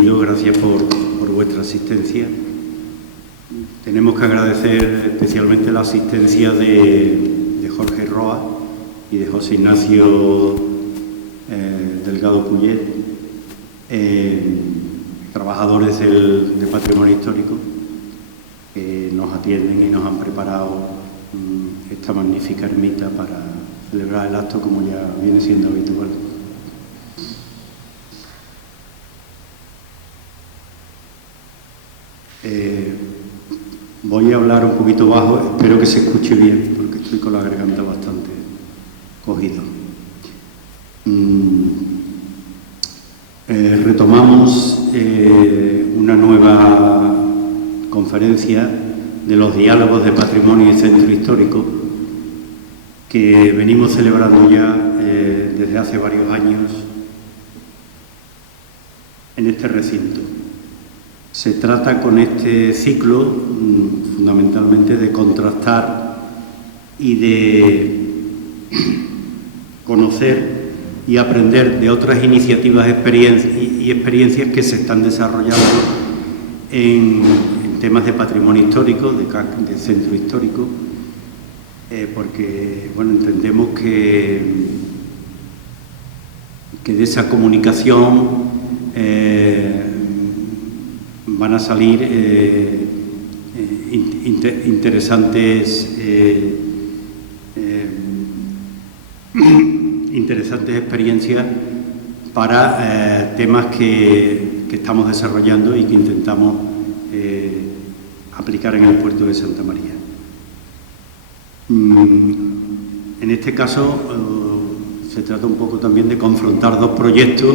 Bienvenido, gracias por vuestra asistencia. Tenemos que agradecer especialmente la asistencia de Jorge Roa y de José Ignacio Delgado Puyet, trabajadores de Patrimonio Histórico, que nos atienden y nos han preparado esta magnífica ermita para celebrar el acto como ya viene siendo habitual. Voy a hablar un poquito bajo, espero que se escuche bien, porque estoy con la garganta bastante cogido. Retomamos una nueva conferencia de los diálogos de patrimonio y centro histórico que venimos celebrando ya desde hace varios años en este recinto. Se trata con este ciclo fundamentalmente de contrastar y de conocer y aprender de otras iniciativas y experiencias que se están desarrollando en temas de patrimonio histórico, de centro histórico, porque bueno, entendemos que de esa comunicación van a salir interesantes experiencias para temas que estamos desarrollando y que intentamos aplicar en el puerto de Santa María. En este caso se trata un poco también de confrontar dos proyectos.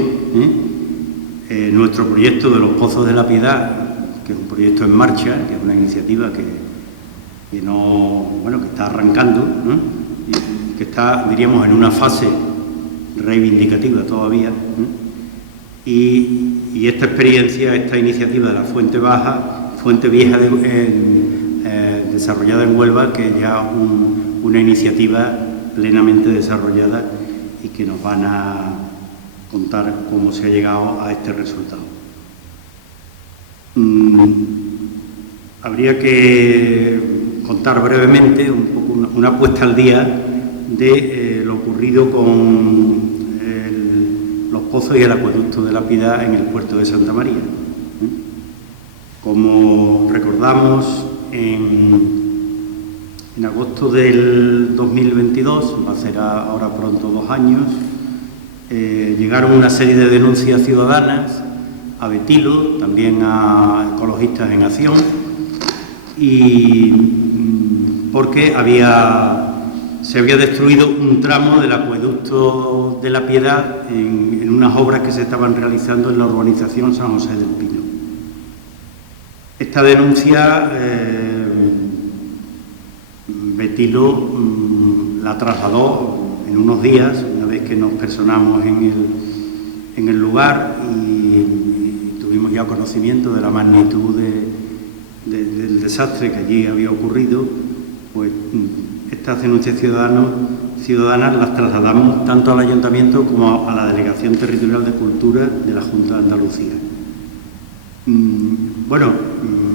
Nuestro proyecto de los Pozos de la Piedad, que es un proyecto en marcha, que es una iniciativa que está arrancando, ¿no? Y que está, diríamos, en una fase reivindicativa todavía, ¿no? Y esta experiencia, esta iniciativa de la Fuente Vieja desarrollada en Huelva, que es ya una iniciativa plenamente desarrollada y que nos van a contar cómo se ha llegado a este resultado. Habría que contar brevemente un poco una puesta al día de lo ocurrido con los pozos y el acueducto de la Piedad en el puerto de Santa María. Como recordamos, en agosto del 2022, va a ser ahora pronto 2 años, llegaron una serie de denuncias ciudadanas a Betilo, también a Ecologistas en Acción, y porque se había destruido un tramo del acueducto de la Piedad en unas obras que se estaban realizando en la urbanización San José del Pino. Esta denuncia Betilo la trasladó en unos días, una vez que nos personamos en el lugar y tuvimos ya conocimiento de la magnitud del desastre que allí había ocurrido. Pues estas denuncias ciudadanas las trasladamos tanto al Ayuntamiento como a la Delegación Territorial de Cultura de la Junta de Andalucía.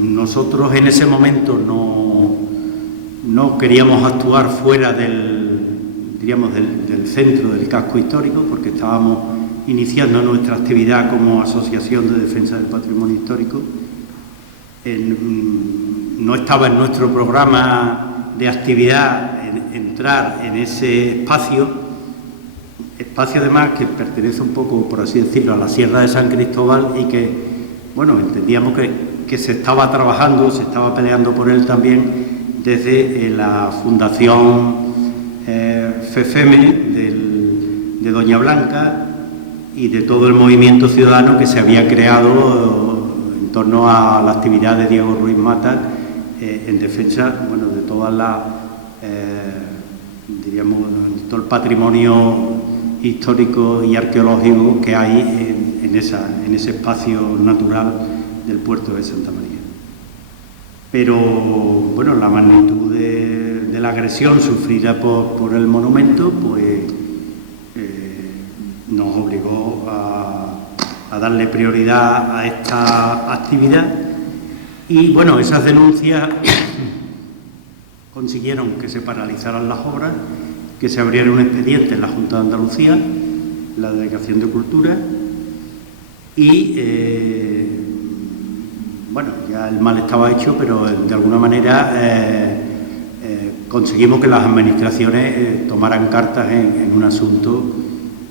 Nosotros en ese momento no queríamos actuar fuera del centro del casco histórico, porque estábamos iniciando nuestra actividad como Asociación de Defensa del Patrimonio Histórico. No estaba en nuestro programa de actividad entrar en ese espacio además que pertenece un poco, por así decirlo, a la Sierra de San Cristóbal, y que, bueno, entendíamos que se estaba trabajando, se estaba peleando por él también desde la Fundación FEFEME de Doña Blanca y de todo el movimiento ciudadano que se había creado en torno a la actividad de Diego Ruiz Mata en defensa, de todas las, todo el patrimonio histórico y arqueológico que hay en ese espacio natural del puerto de Santa María. Pero, la magnitud de la agresión sufrida por el monumento, pues nos obligó a a darle prioridad a esta actividad. Y bueno, esas denuncias consiguieron que se paralizaran las obras, que se abriera un expediente en la Junta de Andalucía, la Delegación de Cultura, y bueno, ya el mal estaba hecho, pero de alguna manera conseguimos que las administraciones tomaran cartas en un asunto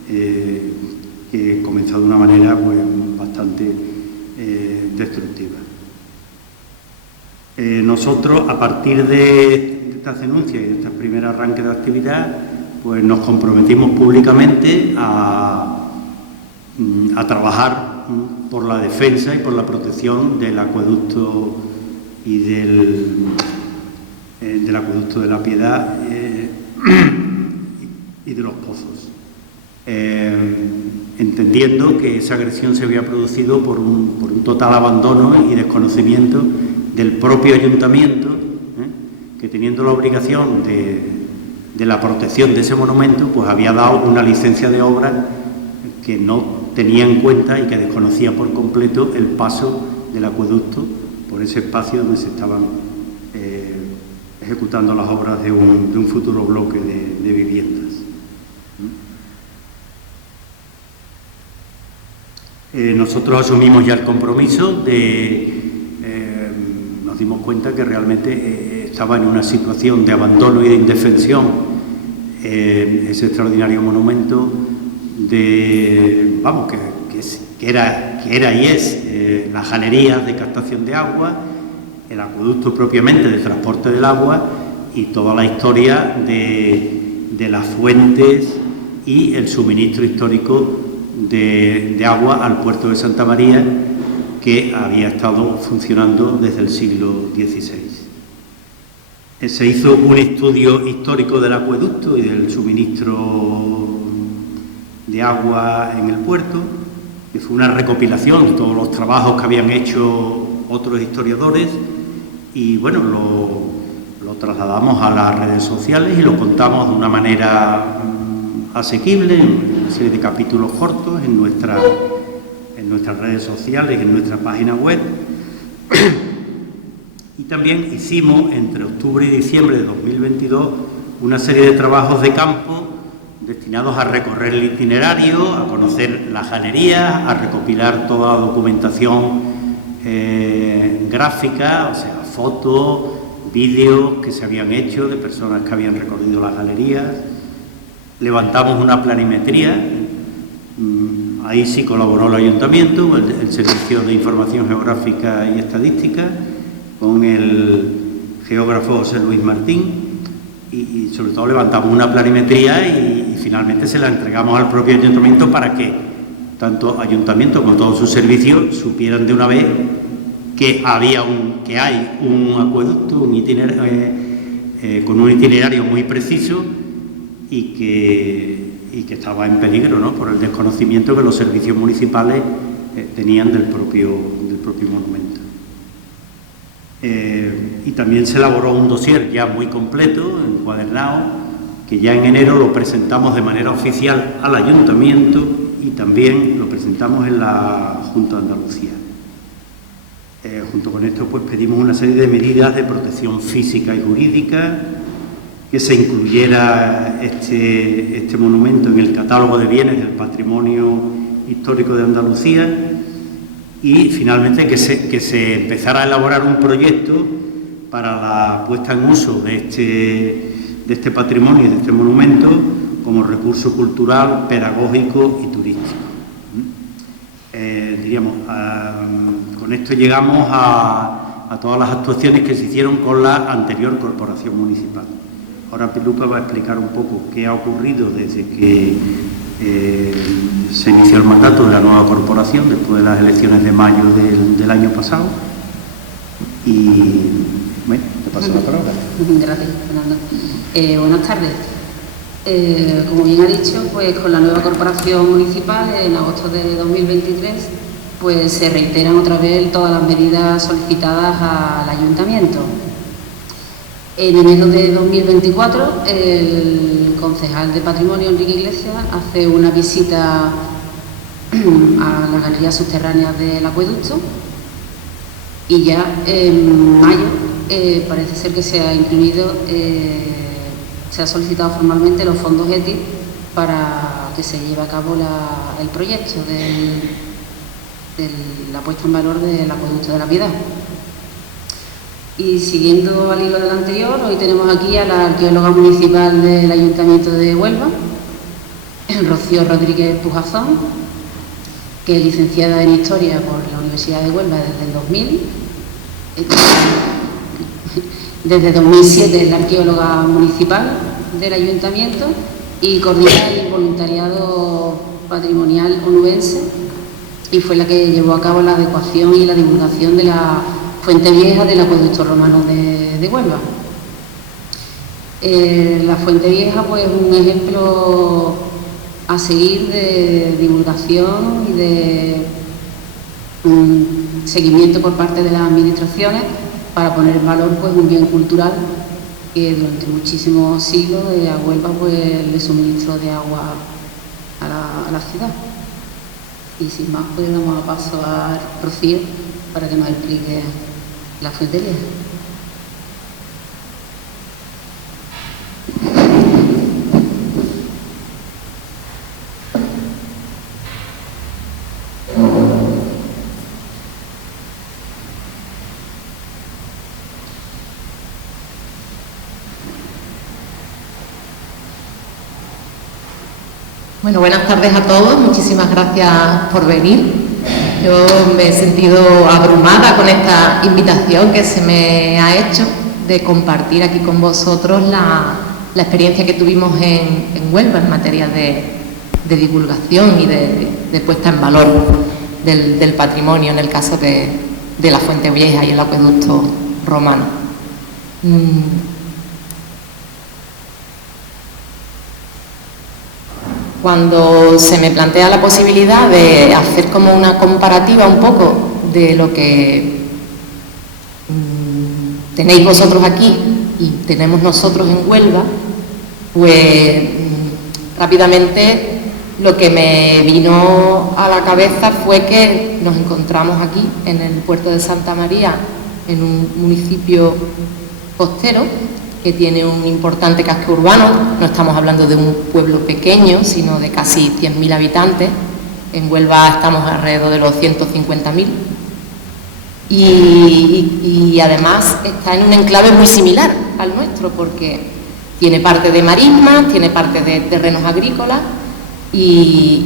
que comenzó de una manera pues, bastante destructiva. Nosotros, a partir de estas denuncias y de este primer arranque de actividad, pues nos comprometimos públicamente a trabajar por la defensa y por la protección del acueducto y del acueducto de la Piedad y de los pozos, entendiendo que esa agresión se había producido por un total abandono y desconocimiento del propio ayuntamiento, que teniendo la obligación de la protección de ese monumento, pues había dado una licencia de obra que no tenía en cuenta y que desconocía por completo el paso del acueducto por ese espacio donde se estaban ejecutando las obras de un futuro bloque de viviendas. Nosotros asumimos ya el compromiso nos dimos cuenta que realmente estaba en una situación de abandono y de indefensión ese extraordinario monumento que era y es las galerías de captación de agua, el acueducto propiamente de transporte del agua y toda la historia de las fuentes y el suministro histórico de agua al puerto de Santa María, que había estado funcionando desde el siglo XVI. Se hizo un estudio histórico del acueducto y del suministro de agua en el puerto, que fue una recopilación de todos los trabajos que habían hecho otros historiadores, y bueno, lo trasladamos a las redes sociales y lo contamos de una manera asequible, en una serie de capítulos cortos en nuestras redes sociales, en nuestra página web. Y también hicimos entre octubre y diciembre de 2022 una serie de trabajos de campo destinados a recorrer el itinerario, a conocer las galerías, a recopilar toda la documentación gráfica, o sea, fotos, vídeos que se habían hecho de personas que habían recorrido las galerías. Levantamos una planimetría, ahí sí colaboró el Ayuntamiento, el Servicio de Información Geográfica y Estadística, con el geógrafo José Luis Martín, y sobre todo levantamos una planimetría y finalmente se la entregamos al propio Ayuntamiento para que tanto Ayuntamiento como todos sus servicios supieran de una vez que hay un acueducto con un itinerario muy preciso y que estaba en peligro, ¿no?, por el desconocimiento que los servicios municipales tenían del propio monumento. Y también se elaboró un dossier ya muy completo, encuadernado, que ya en enero lo presentamos de manera oficial al Ayuntamiento y también lo presentamos en la Junta de Andalucía. Junto con esto, pues pedimos una serie de medidas de protección física y jurídica, que se incluyera este monumento en el catálogo de bienes del patrimonio histórico de Andalucía y finalmente que se empezara a elaborar un proyecto para la puesta en uso de este patrimonio y de este monumento como recurso cultural, pedagógico y turístico. Con esto llegamos a todas las actuaciones que se hicieron con la anterior corporación municipal. Ahora Piluca va a explicar un poco qué ha ocurrido desde que se inició el mandato de la nueva corporación después de las elecciones de mayo del año pasado. Y bueno, te paso la palabra. Gracias, Fernando. Buenas tardes. Como bien ha dicho, pues con la nueva corporación municipal en agosto de 2023 pues se reiteran otra vez todas las medidas solicitadas al Ayuntamiento. En enero de 2024, el concejal de Patrimonio, Enrique Iglesias, hace una visita a las galerías subterráneas del acueducto, y ya en mayo parece ser que se ha incluido, se ha solicitado formalmente los fondos ETI para que se lleve a cabo el proyecto de la puesta en valor del acueducto de la Piedad. Y siguiendo al hilo del anterior, hoy tenemos aquí a la arqueóloga municipal del Ayuntamiento de Huelva, Rocío Rodríguez Pujazón, que es licenciada en Historia por la Universidad de Huelva desde el 2000. Desde 2007 es la arqueóloga municipal del Ayuntamiento y coordina el voluntariado patrimonial onubense, y fue la que llevó a cabo la adecuación y la divulgación de la Fuente Vieja del acueducto romano de Huelva. La Fuente Vieja, pues, es un ejemplo a seguir de divulgación y de seguimiento por parte de las administraciones para poner en valor, pues, un bien cultural que durante muchísimos siglos a Huelva, pues, le suministró de agua a la ciudad. Y sin más, pues, damos paso a Rocío para que nos explique la Fuente Vieja. Bueno, buenas tardes a todos, muchísimas gracias por venir. Yo me he sentido abrumada con esta invitación que se me ha hecho de compartir aquí con vosotros la experiencia que tuvimos en Huelva en materia de divulgación y de puesta en valor del patrimonio, en el caso de la Fuente Vieja y el acueducto romano. Cuando se me plantea la posibilidad de hacer como una comparativa un poco de lo que tenéis vosotros aquí y tenemos nosotros en Huelva, pues rápidamente lo que me vino a la cabeza fue que nos encontramos aquí en el puerto de Santa María, en un municipio costero que tiene un importante casco urbano. No estamos hablando de un pueblo pequeño, sino de casi 100.000 habitantes. En Huelva estamos alrededor de los 150.000. Y además está en un enclave muy similar al nuestro, porque tiene parte de marismas, tiene parte de terrenos agrícolas y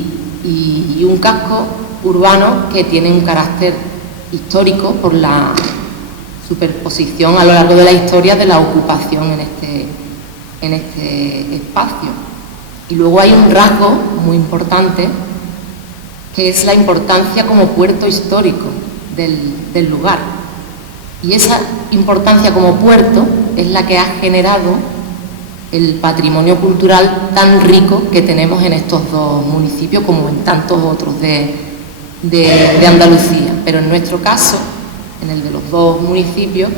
un casco urbano que tiene un carácter histórico por la superposición a lo largo de la historia de la ocupación en este espacio. Y luego hay un rasgo muy importante, que es la importancia como puerto histórico del lugar. Y esa importancia como puerto es la que ha generado el patrimonio cultural tan rico que tenemos en estos dos municipios, como en tantos otros de Andalucía. Pero en nuestro caso, en el de los dos municipios,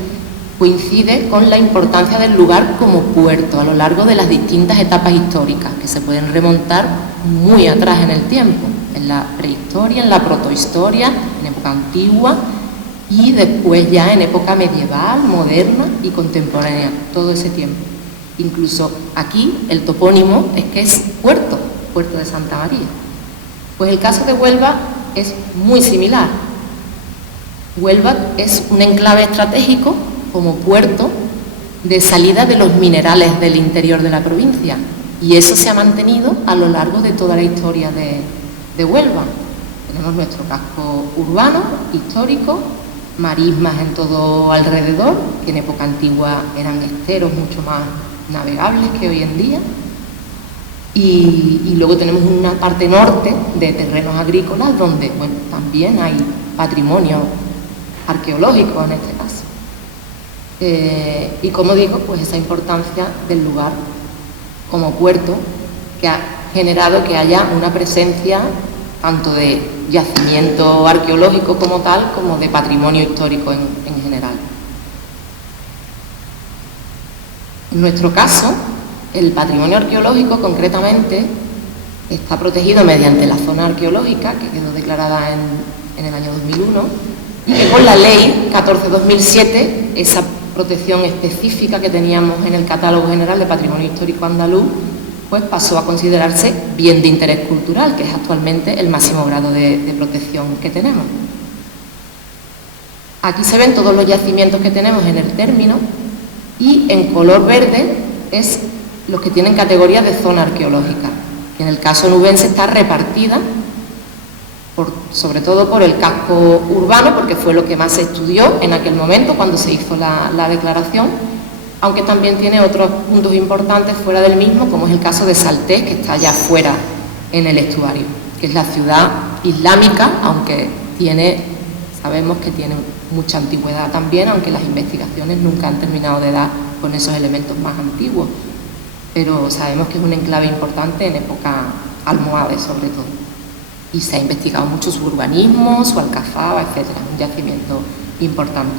coincide con la importancia del lugar como puerto a lo largo de las distintas etapas históricas, que se pueden remontar muy atrás en el tiempo, en la prehistoria, en la protohistoria, en época antigua y después ya en época medieval, moderna y contemporánea, todo ese tiempo. Incluso aquí el topónimo es que es puerto de Santa María. Pues el caso de Huelva es muy similar. Huelva es un enclave estratégico como puerto de salida de los minerales del interior de la provincia, y eso se ha mantenido a lo largo de toda la historia de Huelva. Tenemos nuestro casco urbano, histórico, marismas en todo alrededor, que en época antigua eran esteros mucho más navegables que hoy en día, y luego tenemos una parte norte de terrenos agrícolas donde, bueno, también hay patrimonio arqueológico en este caso. Y como digo, pues esa importancia del lugar como puerto que ha generado que haya una presencia tanto de yacimiento arqueológico como tal, como de patrimonio histórico en general. En nuestro caso, el patrimonio arqueológico concretamente Está protegido mediante la zona arqueológica, que quedó declarada en el año 2001, y que con la ley 14/2007, esa protección específica que teníamos en el Catálogo General de Patrimonio Histórico Andaluz, pues pasó a considerarse bien de interés cultural, que es actualmente el máximo grado de protección que tenemos. Aquí se ven todos los yacimientos que tenemos en el término, y en color verde es los que tienen categoría de zona arqueológica, que en el caso nubense está repartida sobre todo por el casco urbano, porque fue lo que más se estudió en aquel momento cuando se hizo la declaración, aunque también tiene otros puntos importantes fuera del mismo, como es el caso de Saltés, que está ya fuera en el estuario, que es la ciudad islámica, aunque sabemos que tiene mucha antigüedad también, aunque las investigaciones nunca han terminado de dar con esos elementos más antiguos, pero sabemos que es un enclave importante en época almohade sobre todo. Y se ha investigado mucho su urbanismo, su alcazaba, etcétera, un yacimiento importante.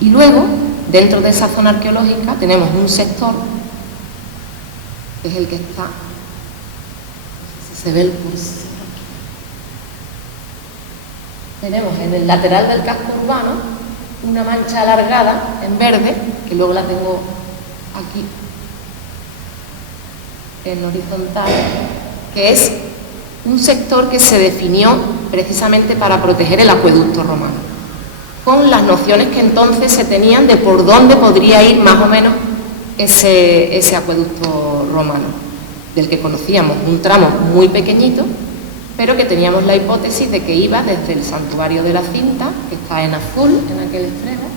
Y luego, dentro de esa zona arqueológica, tenemos un sector, que es el que está, no sé si se ve el cursor. Tenemos en el lateral del casco urbano una mancha alargada en verde, que luego la tengo aquí en horizontal, que es un sector que se definió precisamente para proteger el acueducto romano, con las nociones que entonces se tenían de por dónde podría ir más o menos ese acueducto romano, del que conocíamos un tramo muy pequeñito, pero que teníamos la hipótesis de que iba desde el santuario de la Cinta, que está en azul, en aquel extremo,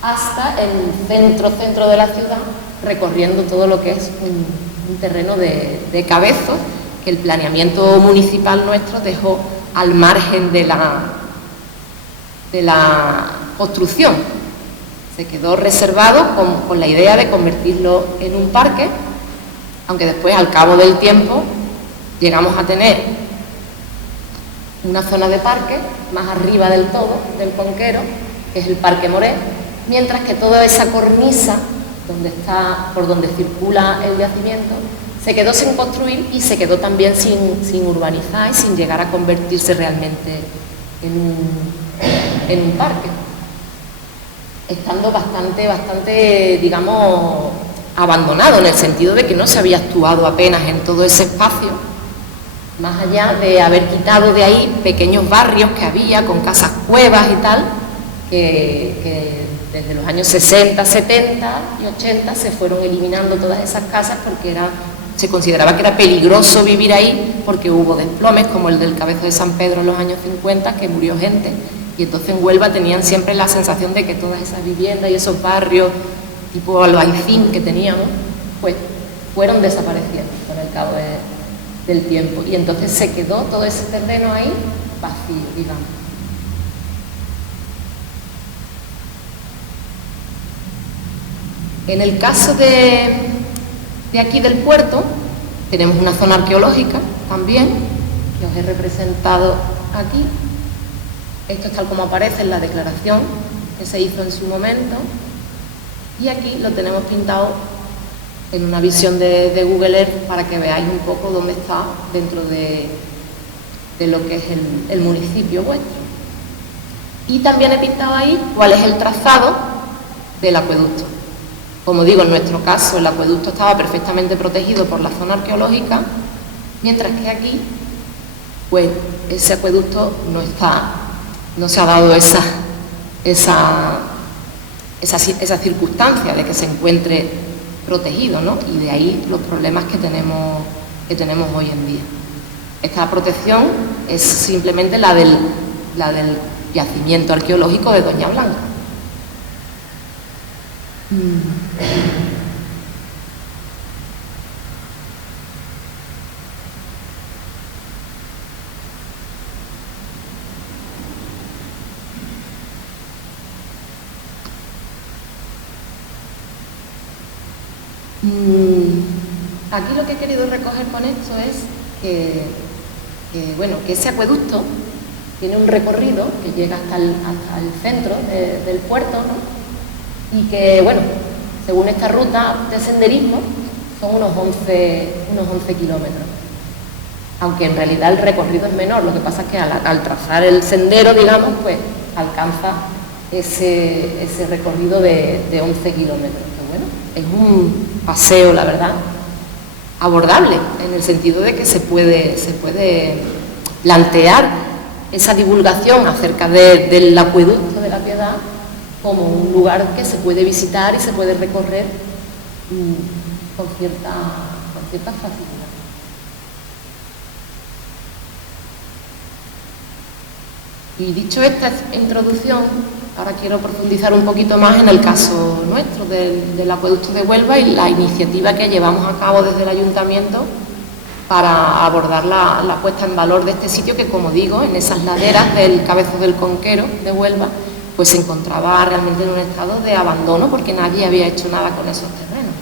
hasta el centro de la ciudad, recorriendo todo lo que es un terreno de cabezos, que el planeamiento municipal nuestro dejó al margen de la construcción. Se quedó reservado con la idea de convertirlo en un parque, aunque después, al cabo del tiempo, llegamos a tener una zona de parque más arriba del todo, del Conquero, que es el Parque Moré, mientras que toda esa cornisa por donde circula el yacimiento se quedó sin construir y se quedó también sin urbanizar y sin llegar a convertirse realmente en un parque, estando bastante, digamos, abandonado, en el sentido de que no se había actuado apenas en todo ese espacio, más allá de haber quitado de ahí pequeños barrios que había con casas cuevas y tal, que desde los años 60, 70 y 80 se fueron eliminando todas esas casas porque se consideraba que era peligroso vivir ahí, porque hubo desplomes como el del Cabezo de San Pedro en los años 50, que murió gente, y entonces en Huelva tenían siempre la sensación de que todas esas viviendas y esos barrios tipo Albaicín que teníamos, pues fueron desapareciendo con el cabo del tiempo, y entonces se quedó todo ese terreno ahí vacío, digamos. En el caso de aquí del puerto, tenemos una zona arqueológica también, que os he representado aquí. Esto es tal como aparece en la declaración que se hizo en su momento, y aquí lo tenemos pintado en una visión de Google Earth para que veáis un poco dónde está dentro de lo que es el municipio vuestro. Y también he pintado ahí cuál es el trazado del acueducto. Como digo, en nuestro caso el acueducto estaba perfectamente protegido por la zona arqueológica, mientras que aquí, pues ese acueducto no se ha dado esa circunstancia de que se encuentre protegido, ¿no? Y de ahí los problemas que tenemos hoy en día. Esta protección es simplemente la del yacimiento arqueológico de Doña Blanca. Aquí lo que he querido recoger con esto es que ese acueducto tiene un recorrido que llega hasta el centro del puerto, ¿no? Y que, bueno, según esta ruta de senderismo, son unos 11 kilómetros. aunque en realidad el recorrido es menor, lo que pasa es que al trazar el sendero, digamos, pues alcanza ese recorrido de 11 kilómetros. Que bueno, es un paseo, la verdad, abordable, en el sentido de que se puede plantear esa divulgación acerca del acueducto de la Piedad como un lugar que se puede visitar y se puede recorrer con cierta facilidad. Y dicho esta introducción, ahora quiero profundizar un poquito más en el caso nuestro del acueducto de Huelva y la iniciativa que llevamos a cabo desde el Ayuntamiento para abordar la puesta en valor de este sitio que, como digo, en esas laderas del Cabezo del Conquero de Huelva, pues se encontraba realmente en un estado de abandono porque nadie había hecho nada con esos terrenos.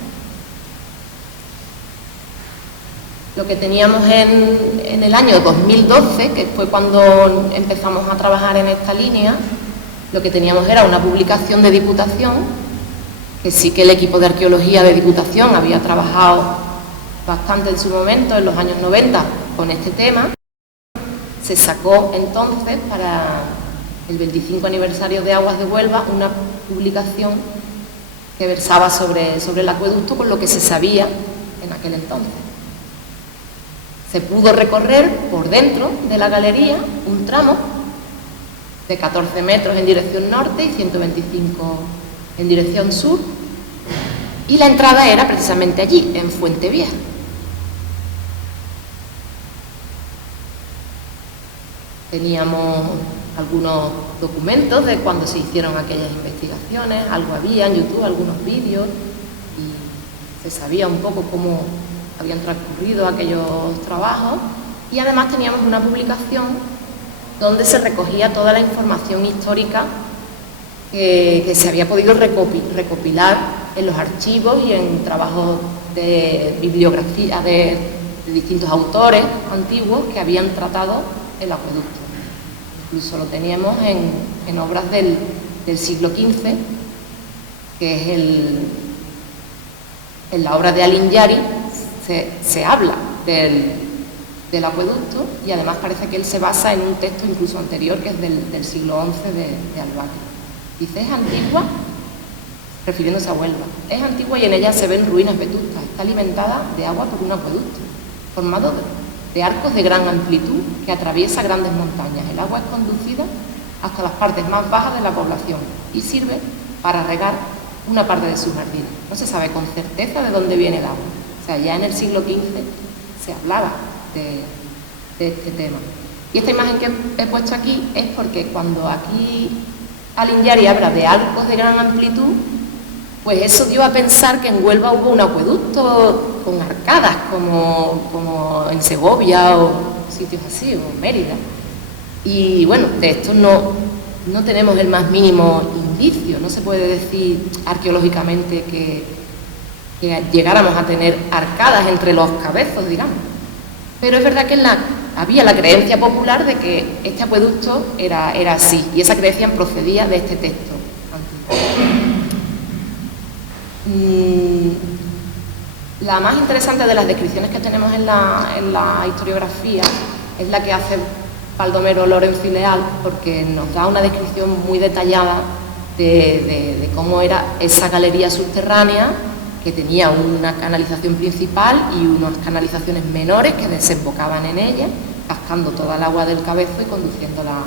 Lo que teníamos en el año 2012, que fue cuando empezamos a trabajar en esta línea, lo que teníamos era una publicación de Diputación, que sí que el equipo de arqueología de Diputación había trabajado bastante en su momento, en los años 90, con este tema. Se sacó entonces, para el 25 aniversario de Aguas de Huelva, una publicación que versaba sobre el acueducto con lo que se sabía en aquel entonces. Se pudo recorrer por dentro de la galería un tramo de 14 metros en dirección norte y 125 en dirección sur, y la entrada era precisamente allí, en Fuente Vieja. Teníamos algunos documentos de cuando se hicieron aquellas investigaciones, algo había en YouTube, algunos vídeos, y se sabía un poco cómo habían transcurrido aquellos trabajos, y además teníamos una publicación donde se recogía toda la información histórica que se había podido recopilar en los archivos y en trabajos de bibliografía de distintos autores antiguos que habían tratado el acueducto. Incluso lo teníamos en obras del siglo XV, que es en la obra de Alinyari se habla del acueducto, y además parece que él se basa en un texto incluso anterior, que es del siglo XI de Albacete. Dice: es antigua, refiriéndose a Huelva, es antigua y en ella se ven ruinas vetustas, está alimentada de agua por un acueducto, formado de arcos de gran amplitud que atraviesa grandes montañas. El agua es conducida hasta las partes más bajas de la población y sirve para regar una parte de sus jardines. No se sabe con certeza de dónde viene el agua. O sea, ya en el siglo XV se hablaba de este tema. Y esta imagen que he puesto aquí es porque cuando aquí Alinyari habla de arcos de gran amplitud, pues eso dio a pensar que en Huelva hubo un acueducto con arcadas, como en Segovia o sitios así, o Mérida. Y bueno, de esto no tenemos el más mínimo indicio, no se puede decir arqueológicamente que llegáramos a tener arcadas entre los cabezos, digamos. Pero es verdad que había la creencia popular de que este acueducto era así, y esa creencia procedía de este texto antiguo. La más interesante de las descripciones que tenemos en la historiografía es la que hace Baldomero Lorenzo y Leal, porque nos da una descripción muy detallada de cómo era esa galería subterránea, que tenía una canalización principal y unas canalizaciones menores que desembocaban en ella, cascando toda el agua del Cabezo y conduciéndola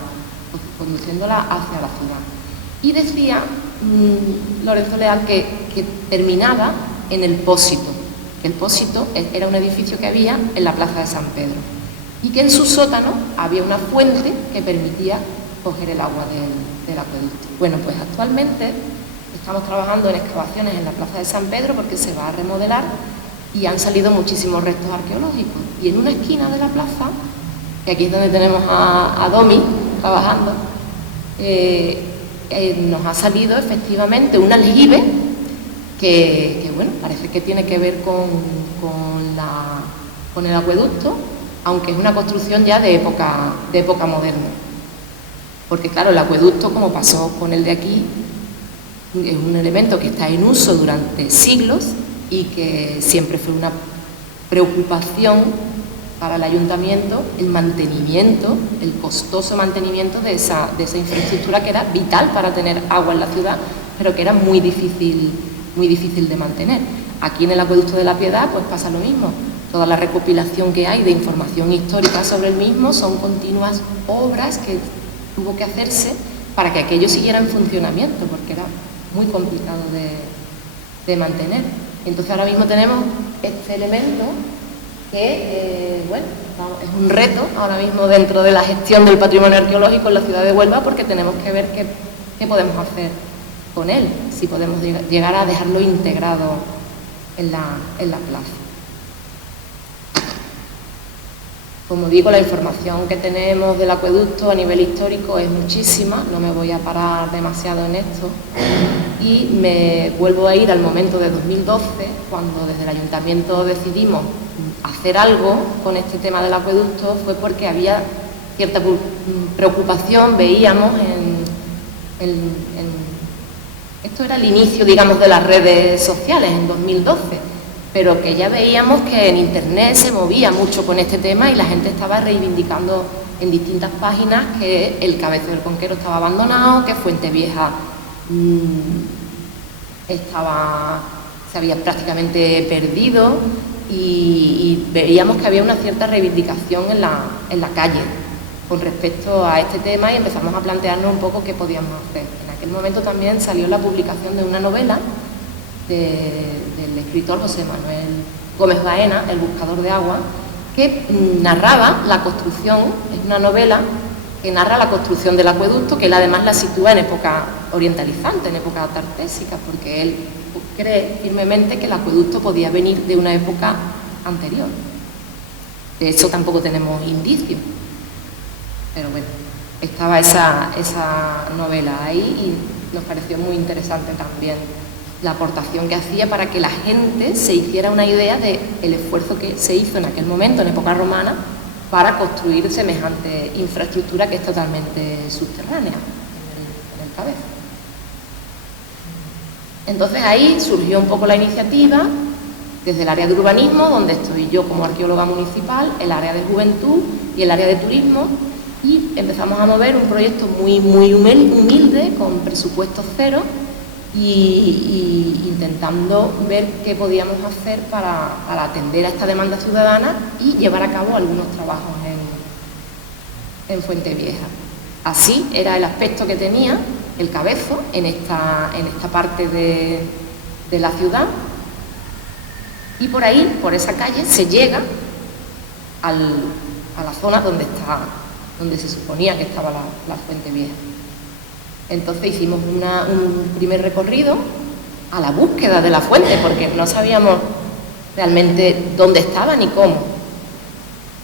hacia la ciudad. Y decía Lorenzo Leal que terminaba en el Pósito, que el Pósito era un edificio que había en la plaza de San Pedro, y que en su sótano había una fuente que permitía coger el agua del acueducto. Bueno, pues actualmente estamos trabajando en excavaciones en la plaza de San Pedro porque se va a remodelar y han salido muchísimos restos arqueológicos. Y en una esquina de la plaza, que aquí es donde tenemos a Domi trabajando, nos ha salido efectivamente un aljibe que bueno, parece que tiene que ver con el acueducto, aunque es una construcción ya de época moderna. Porque claro, el acueducto, como pasó con el de aquí, es un elemento que está en uso durante siglos y que siempre fue una preocupación para el ayuntamiento el mantenimiento, el costoso mantenimiento de esa infraestructura que era vital para tener agua en la ciudad, pero que era muy difícil de mantener. Aquí en el Acueducto de la Piedad pues pasa lo mismo. Toda la recopilación que hay de información histórica sobre el mismo son continuas obras que tuvo que hacerse para que aquello siguiera en funcionamiento, porque era muy complicado de mantener. Entonces ahora mismo tenemos este elemento que, bueno, es un reto ahora mismo dentro de la gestión del patrimonio arqueológico en la ciudad de Huelva, porque tenemos que ver qué podemos hacer con él, si podemos llegar a dejarlo integrado en la plaza. Como digo, la información que tenemos del acueducto a nivel histórico es muchísima, no me voy a parar demasiado en esto, y me vuelvo a ir al momento de 2012, cuando desde el ayuntamiento decidimos hacer algo con este tema del acueducto. Fue porque había cierta preocupación, veíamos esto era el inicio, digamos, de las redes sociales en 2012, pero que ya veíamos que en Internet se movía mucho con este tema y la gente estaba reivindicando en distintas páginas que el Cabezo del Conquero estaba abandonado, que Fuente Vieja se había prácticamente perdido, y veíamos que había una cierta reivindicación en la calle con respecto a este tema, y empezamos a plantearnos un poco qué podíamos hacer. En aquel momento también salió la publicación de una novela del escritor José Manuel Gómez Baena, El buscador de agua, que narraba la construcción, es una novela que narra la construcción del acueducto, que él además la sitúa en época orientalizante, en época tartésica, porque él cree firmemente que el acueducto podía venir de una época anterior. De eso tampoco tenemos indicios, pero bueno, estaba esa novela ahí y nos pareció muy interesante también la aportación que hacía para que la gente se hiciera una idea del esfuerzo que se hizo en aquel momento, en época romana, para construir semejante infraestructura que es totalmente subterránea en el Cabezo. Entonces ahí surgió un poco la iniciativa desde el área de urbanismo, donde estoy yo como arqueóloga municipal, el área de juventud y el área de turismo, y empezamos a mover un proyecto muy humilde, con presupuesto cero, y intentando ver qué podíamos hacer para atender a esta demanda ciudadana y llevar a cabo algunos trabajos en Fuente Vieja. Así era el aspecto que tenía el Cabezo en esta parte de la ciudad, y por ahí, por esa calle, se llega a la zona donde se suponía que estaba la Fuente Vieja. Entonces hicimos un primer recorrido a la búsqueda de la fuente, porque no sabíamos realmente dónde estaba ni cómo.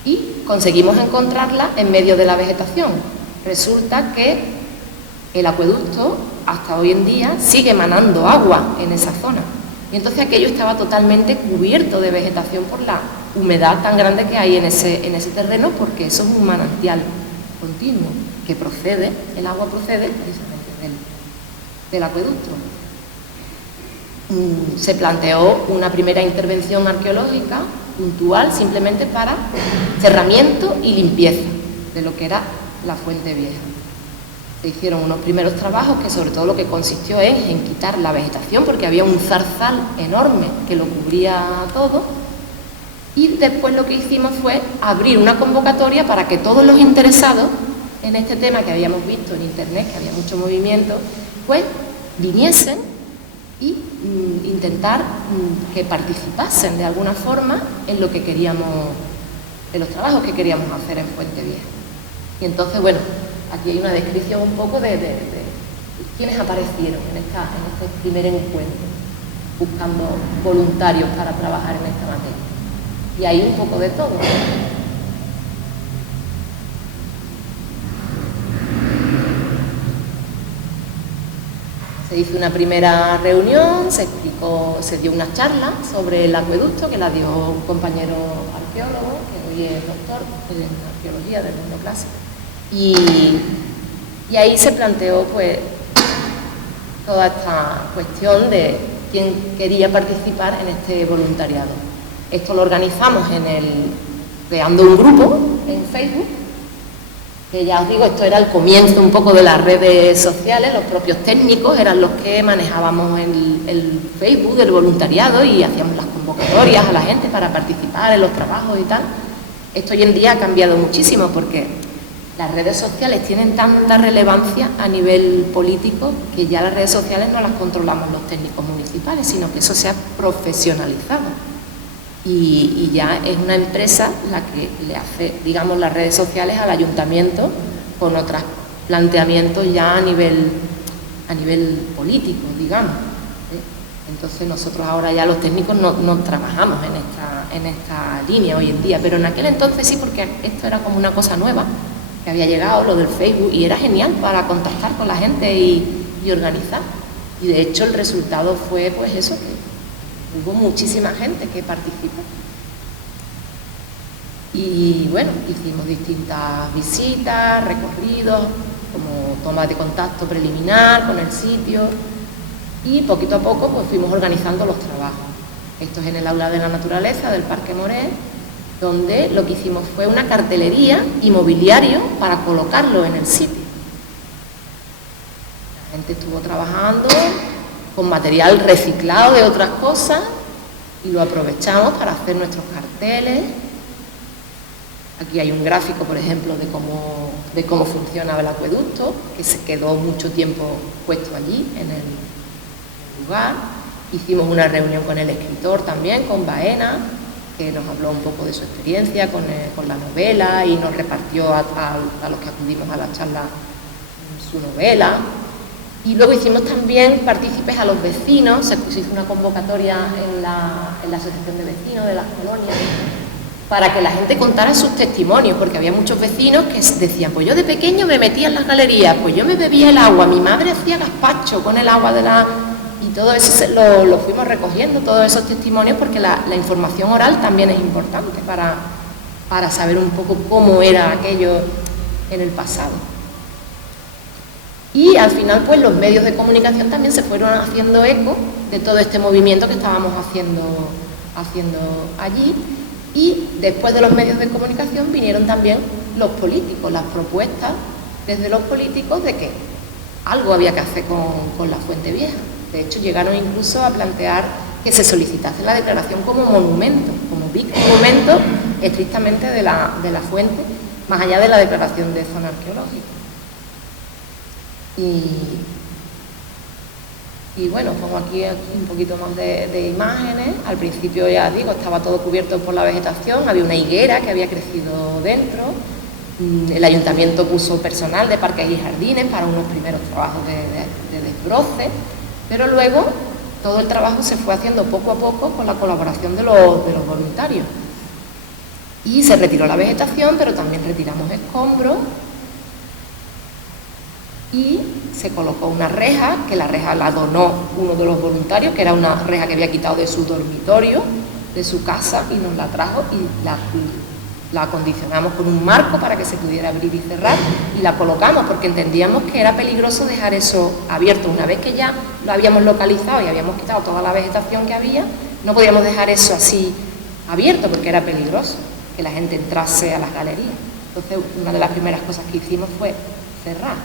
Y conseguimos encontrarla en medio de la vegetación. Resulta que el acueducto, hasta hoy en día, sigue emanando agua en esa zona. Y entonces aquello estaba totalmente cubierto de vegetación por la humedad tan grande que hay en ese terreno, porque eso es un manantial continuo, que el agua procede precisamente del acueducto. Se planteó una primera intervención arqueológica puntual, simplemente para cerramiento y limpieza de lo que era la Fuente Vieja. Se hicieron unos primeros trabajos que sobre todo lo que consistió es en quitar la vegetación, porque había un zarzal enorme que lo cubría todo, y después lo que hicimos fue abrir una convocatoria para que todos los interesados en este tema, que habíamos visto en Internet, que había mucho movimiento, pues viniesen y intentar que participasen de alguna forma en lo que queríamos, en los trabajos que queríamos hacer en Fuente Vieja. Y entonces, bueno, aquí hay una descripción un poco de quiénes aparecieron en este primer encuentro, buscando voluntarios para trabajar en esta materia. Y hay un poco de todo. Se hizo una primera reunión, se dio una charla sobre el acueducto, que la dio un compañero arqueólogo, que hoy es doctor en arqueología del mundo clásico. Y ahí se planteó pues toda esta cuestión de quién quería participar en este voluntariado. Esto lo organizamos en el creando un grupo en Facebook, que ya os digo, esto era el comienzo un poco de las redes sociales, los propios técnicos eran los que manejábamos el Facebook del voluntariado y hacíamos las convocatorias a la gente para participar en los trabajos y tal. Esto hoy en día ha cambiado muchísimo porque las redes sociales tienen tanta relevancia a nivel político que ya las redes sociales no las controlamos los técnicos municipales, sino que eso se ha profesionalizado. Y ya es una empresa la que le hace, digamos, las redes sociales al ayuntamiento con otros planteamientos ya a nivel político, digamos. Entonces nosotros ahora ya los técnicos no trabajamos en esta línea hoy en día, pero en aquel entonces sí, porque esto era como una cosa nueva que había llegado, lo del Facebook, y era genial para contactar con la gente y organizar. Y de hecho el resultado fue pues eso, que hubo muchísima gente que participó. Y bueno, hicimos distintas visitas, recorridos, como toma de contacto preliminar con el sitio, y poquito a poco pues fuimos organizando los trabajos. Esto es en el Aula de la Naturaleza del Parque Moré, donde lo que hicimos fue una cartelería y mobiliario para colocarlo en el sitio. La gente estuvo trabajando con material reciclado de otras cosas y lo aprovechamos para hacer nuestros carteles. Aquí hay un gráfico, por ejemplo, de cómo funcionaba el acueducto, que se quedó mucho tiempo puesto allí, en el lugar. Hicimos una reunión con el escritor también, con Baena, que nos habló un poco de su experiencia con la novela y nos repartió a los que acudimos a la charla su novela. Y luego hicimos también partícipes a los vecinos, se hizo una convocatoria en la asociación de vecinos de las colonias para que la gente contara sus testimonios, porque había muchos vecinos que decían, pues yo de pequeño me metía en las galerías, pues yo me bebía el agua, mi madre hacía gazpacho con el agua de la... Y todo eso lo fuimos recogiendo, todos esos testimonios, porque la información oral también es importante para saber un poco cómo era aquello en el pasado. Y al final pues los medios de comunicación también se fueron haciendo eco de todo este movimiento que estábamos haciendo allí, y después de los medios de comunicación vinieron también los políticos, las propuestas desde los políticos de que algo había que hacer con la Fuente Vieja. De hecho llegaron incluso a plantear que se solicitase la declaración como monumento, como big monumento estrictamente de la fuente, más allá de la declaración de zona arqueológica. Y bueno, pongo aquí un poquito más de imágenes. Al principio, ya digo, estaba todo cubierto por la vegetación, había una higuera que había crecido dentro. El ayuntamiento puso personal de parques y jardines para unos primeros trabajos de desbroce, pero luego todo el trabajo se fue haciendo poco a poco con la colaboración de los voluntarios. Y se retiró la vegetación, pero también retiramos escombros. Y se colocó una reja, que la reja la donó uno de los voluntarios, que era una reja que había quitado de su dormitorio, de su casa, y nos la trajo y la acondicionamos con un marco para que se pudiera abrir y cerrar, y la colocamos porque entendíamos que era peligroso dejar eso abierto. Una vez que ya lo habíamos localizado y habíamos quitado toda la vegetación que había, no podíamos dejar eso así abierto porque era peligroso que la gente entrase a las galerías. Entonces, una de las primeras cosas que hicimos fue cerrar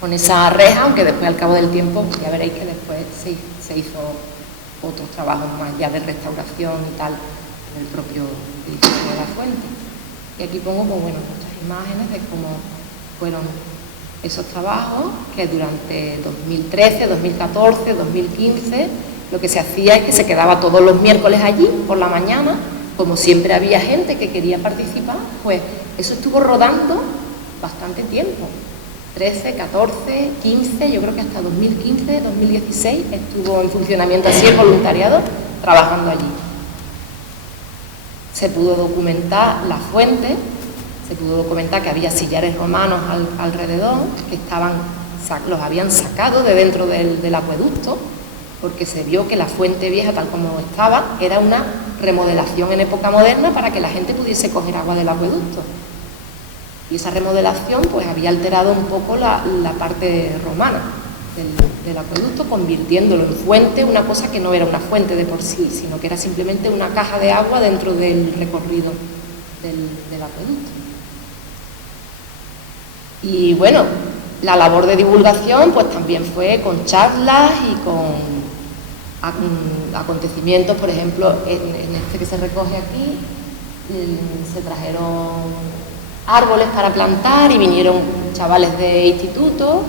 con esa reja, aunque después al cabo del tiempo ya veréis que después se hizo otros trabajos más ya de restauración y tal en el propio edificio de la fuente. Y aquí pongo pues, bueno, muchas imágenes de cómo fueron esos trabajos, que durante 2013, 2014, 2015 lo que se hacía es que se quedaba todos los miércoles allí por la mañana. Como siempre había gente que quería participar, pues eso estuvo rodando bastante tiempo. 13, 14, 15, yo creo que hasta 2015, 2016 estuvo en funcionamiento así el voluntariado, trabajando allí. Se pudo documentar la fuente, se pudo documentar que había sillares romanos alrededor, que los habían sacado de dentro del acueducto, porque se vio que la Fuente Vieja, tal como estaba, era una remodelación en época moderna para que la gente pudiese coger agua del acueducto. Y esa remodelación pues había alterado un poco la parte romana del acueducto, convirtiéndolo en fuente, una cosa que no era una fuente de por sí, sino que era simplemente una caja de agua dentro del recorrido del acueducto. Y bueno, la labor de divulgación pues también fue con charlas y con acontecimientos, por ejemplo, en este que se recoge aquí, se trajeron árboles para plantar y vinieron chavales de instituto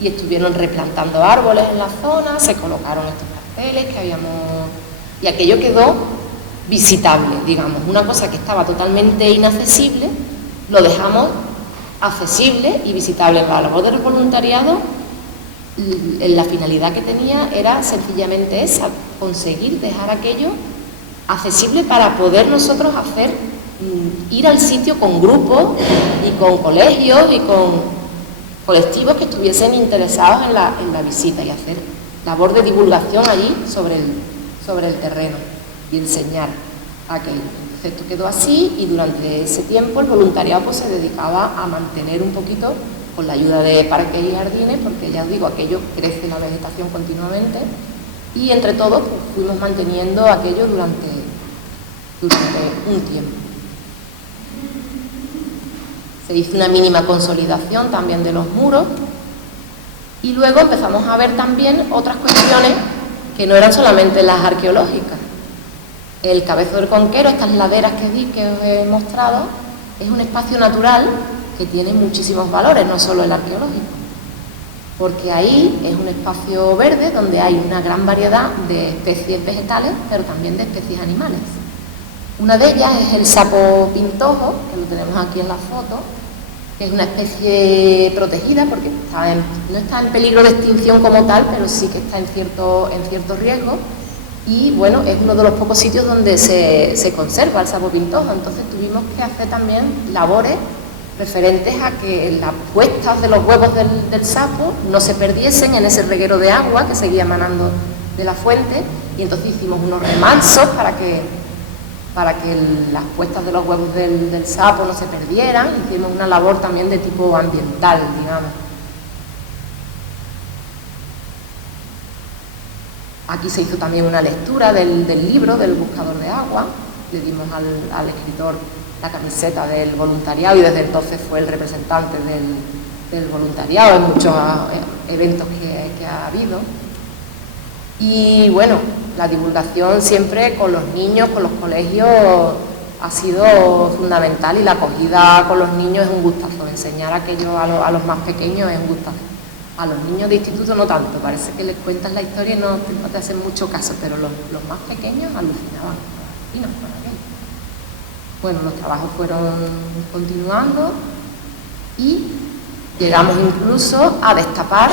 y estuvieron replantando árboles en la zona, se colocaron estos carteles que habíamos... y aquello quedó visitable, digamos, una cosa que estaba totalmente inaccesible, lo dejamos accesible y visitable. La labor del voluntariado, la finalidad que tenía era sencillamente esa, conseguir dejar aquello accesible para poder nosotros hacer, ir al sitio con grupos y con colegios y con colectivos que estuviesen interesados en la visita y hacer labor de divulgación allí sobre el terreno y enseñar aquello. Entonces esto quedó así y durante ese tiempo el voluntariado pues se dedicaba a mantener un poquito con la ayuda de parques y jardines, porque ya os digo, aquello crece la vegetación continuamente y entre todos pues, fuimos manteniendo aquello durante un tiempo. Se hizo una mínima consolidación también de los muros y luego empezamos a ver también otras cuestiones que no eran solamente las arqueológicas. El Cabezo del Conquero, estas laderas que os he mostrado, es un espacio natural que tiene muchísimos valores, no solo el arqueológico, porque ahí es un espacio verde donde hay una gran variedad de especies vegetales, pero también de especies animales. Una de ellas es el sapo pintojo, que lo tenemos aquí en la foto, que es una especie protegida porque no está en peligro de extinción como tal, pero sí que está en cierto riesgo. Y bueno, es uno de los pocos sitios donde se conserva el sapo pintojo. Entonces tuvimos que hacer también labores referentes a que las puestas de los huevos del sapo no se perdiesen en ese reguero de agua que seguía emanando de la fuente, y entonces hicimos unos remansos para que las puestas de los huevos del sapo no se perdieran. Hicimos una labor también de tipo ambiental, digamos. Aquí se hizo también una lectura del libro del buscador de agua, le dimos al escritor la camiseta del voluntariado y desde entonces fue el representante del voluntariado en muchos eventos que ha habido. Y bueno, la divulgación siempre con los niños, con los colegios, ha sido fundamental y la acogida con los niños es un gustazo. Enseñar aquello a los más pequeños es un gustazo. A los niños de instituto no tanto, parece que les cuentas la historia y no te hacen mucho caso, pero los más pequeños alucinaban. Y no, bueno, los trabajos fueron continuando y llegamos incluso a destapar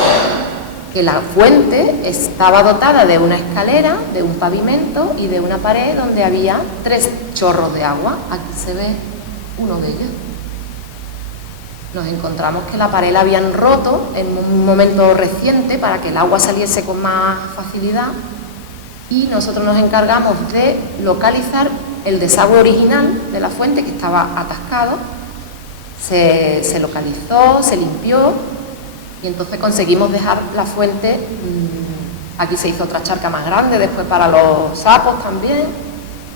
que la fuente estaba dotada de una escalera, de un pavimento y de una pared donde había 3 chorros de agua. Aquí se ve uno de ellos. Nos encontramos que la pared la habían roto en un momento reciente para que el agua saliese con más facilidad y nosotros nos encargamos de localizar el desagüe original de la fuente que estaba atascado. Se localizó, se limpió y entonces conseguimos dejar la fuente. Aquí se hizo otra charca más grande después para los sapos también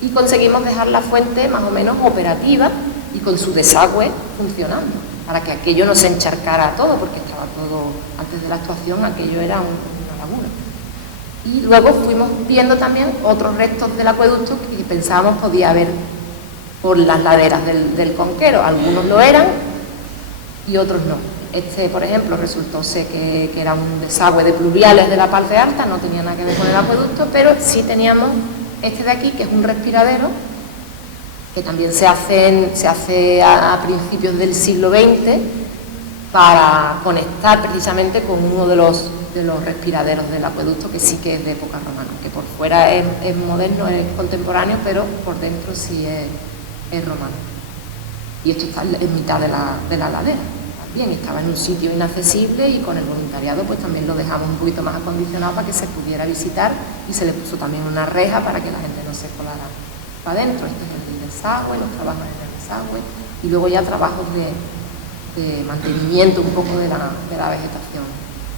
y conseguimos dejar la fuente más o menos operativa y con su desagüe funcionando, para que aquello no se encharcara todo, porque estaba todo, antes de la actuación, aquello era una laguna. Y luego fuimos viendo también otros restos del acueducto que pensábamos podía haber por las laderas del Conquero. Algunos lo eran y otros no. Este, por ejemplo, resultó ser que era un desagüe de pluviales de la parte alta, no tenía nada que ver con el acueducto, pero sí teníamos este de aquí, que es un respiradero, que también se hace a principios del siglo XX para conectar precisamente con uno de los respiraderos del acueducto, que sí que es de época romana, que por fuera es moderno, es contemporáneo, pero por dentro sí es romano. Y esto está en mitad de la ladera. También estaba en un sitio inaccesible y con el voluntariado pues también lo dejamos un poquito más acondicionado para que se pudiera visitar y se le puso también una reja para que la gente no se colara para adentro. Este es el desagüe, los trabajos en el desagüe y luego ya trabajos de mantenimiento un poco de la vegetación.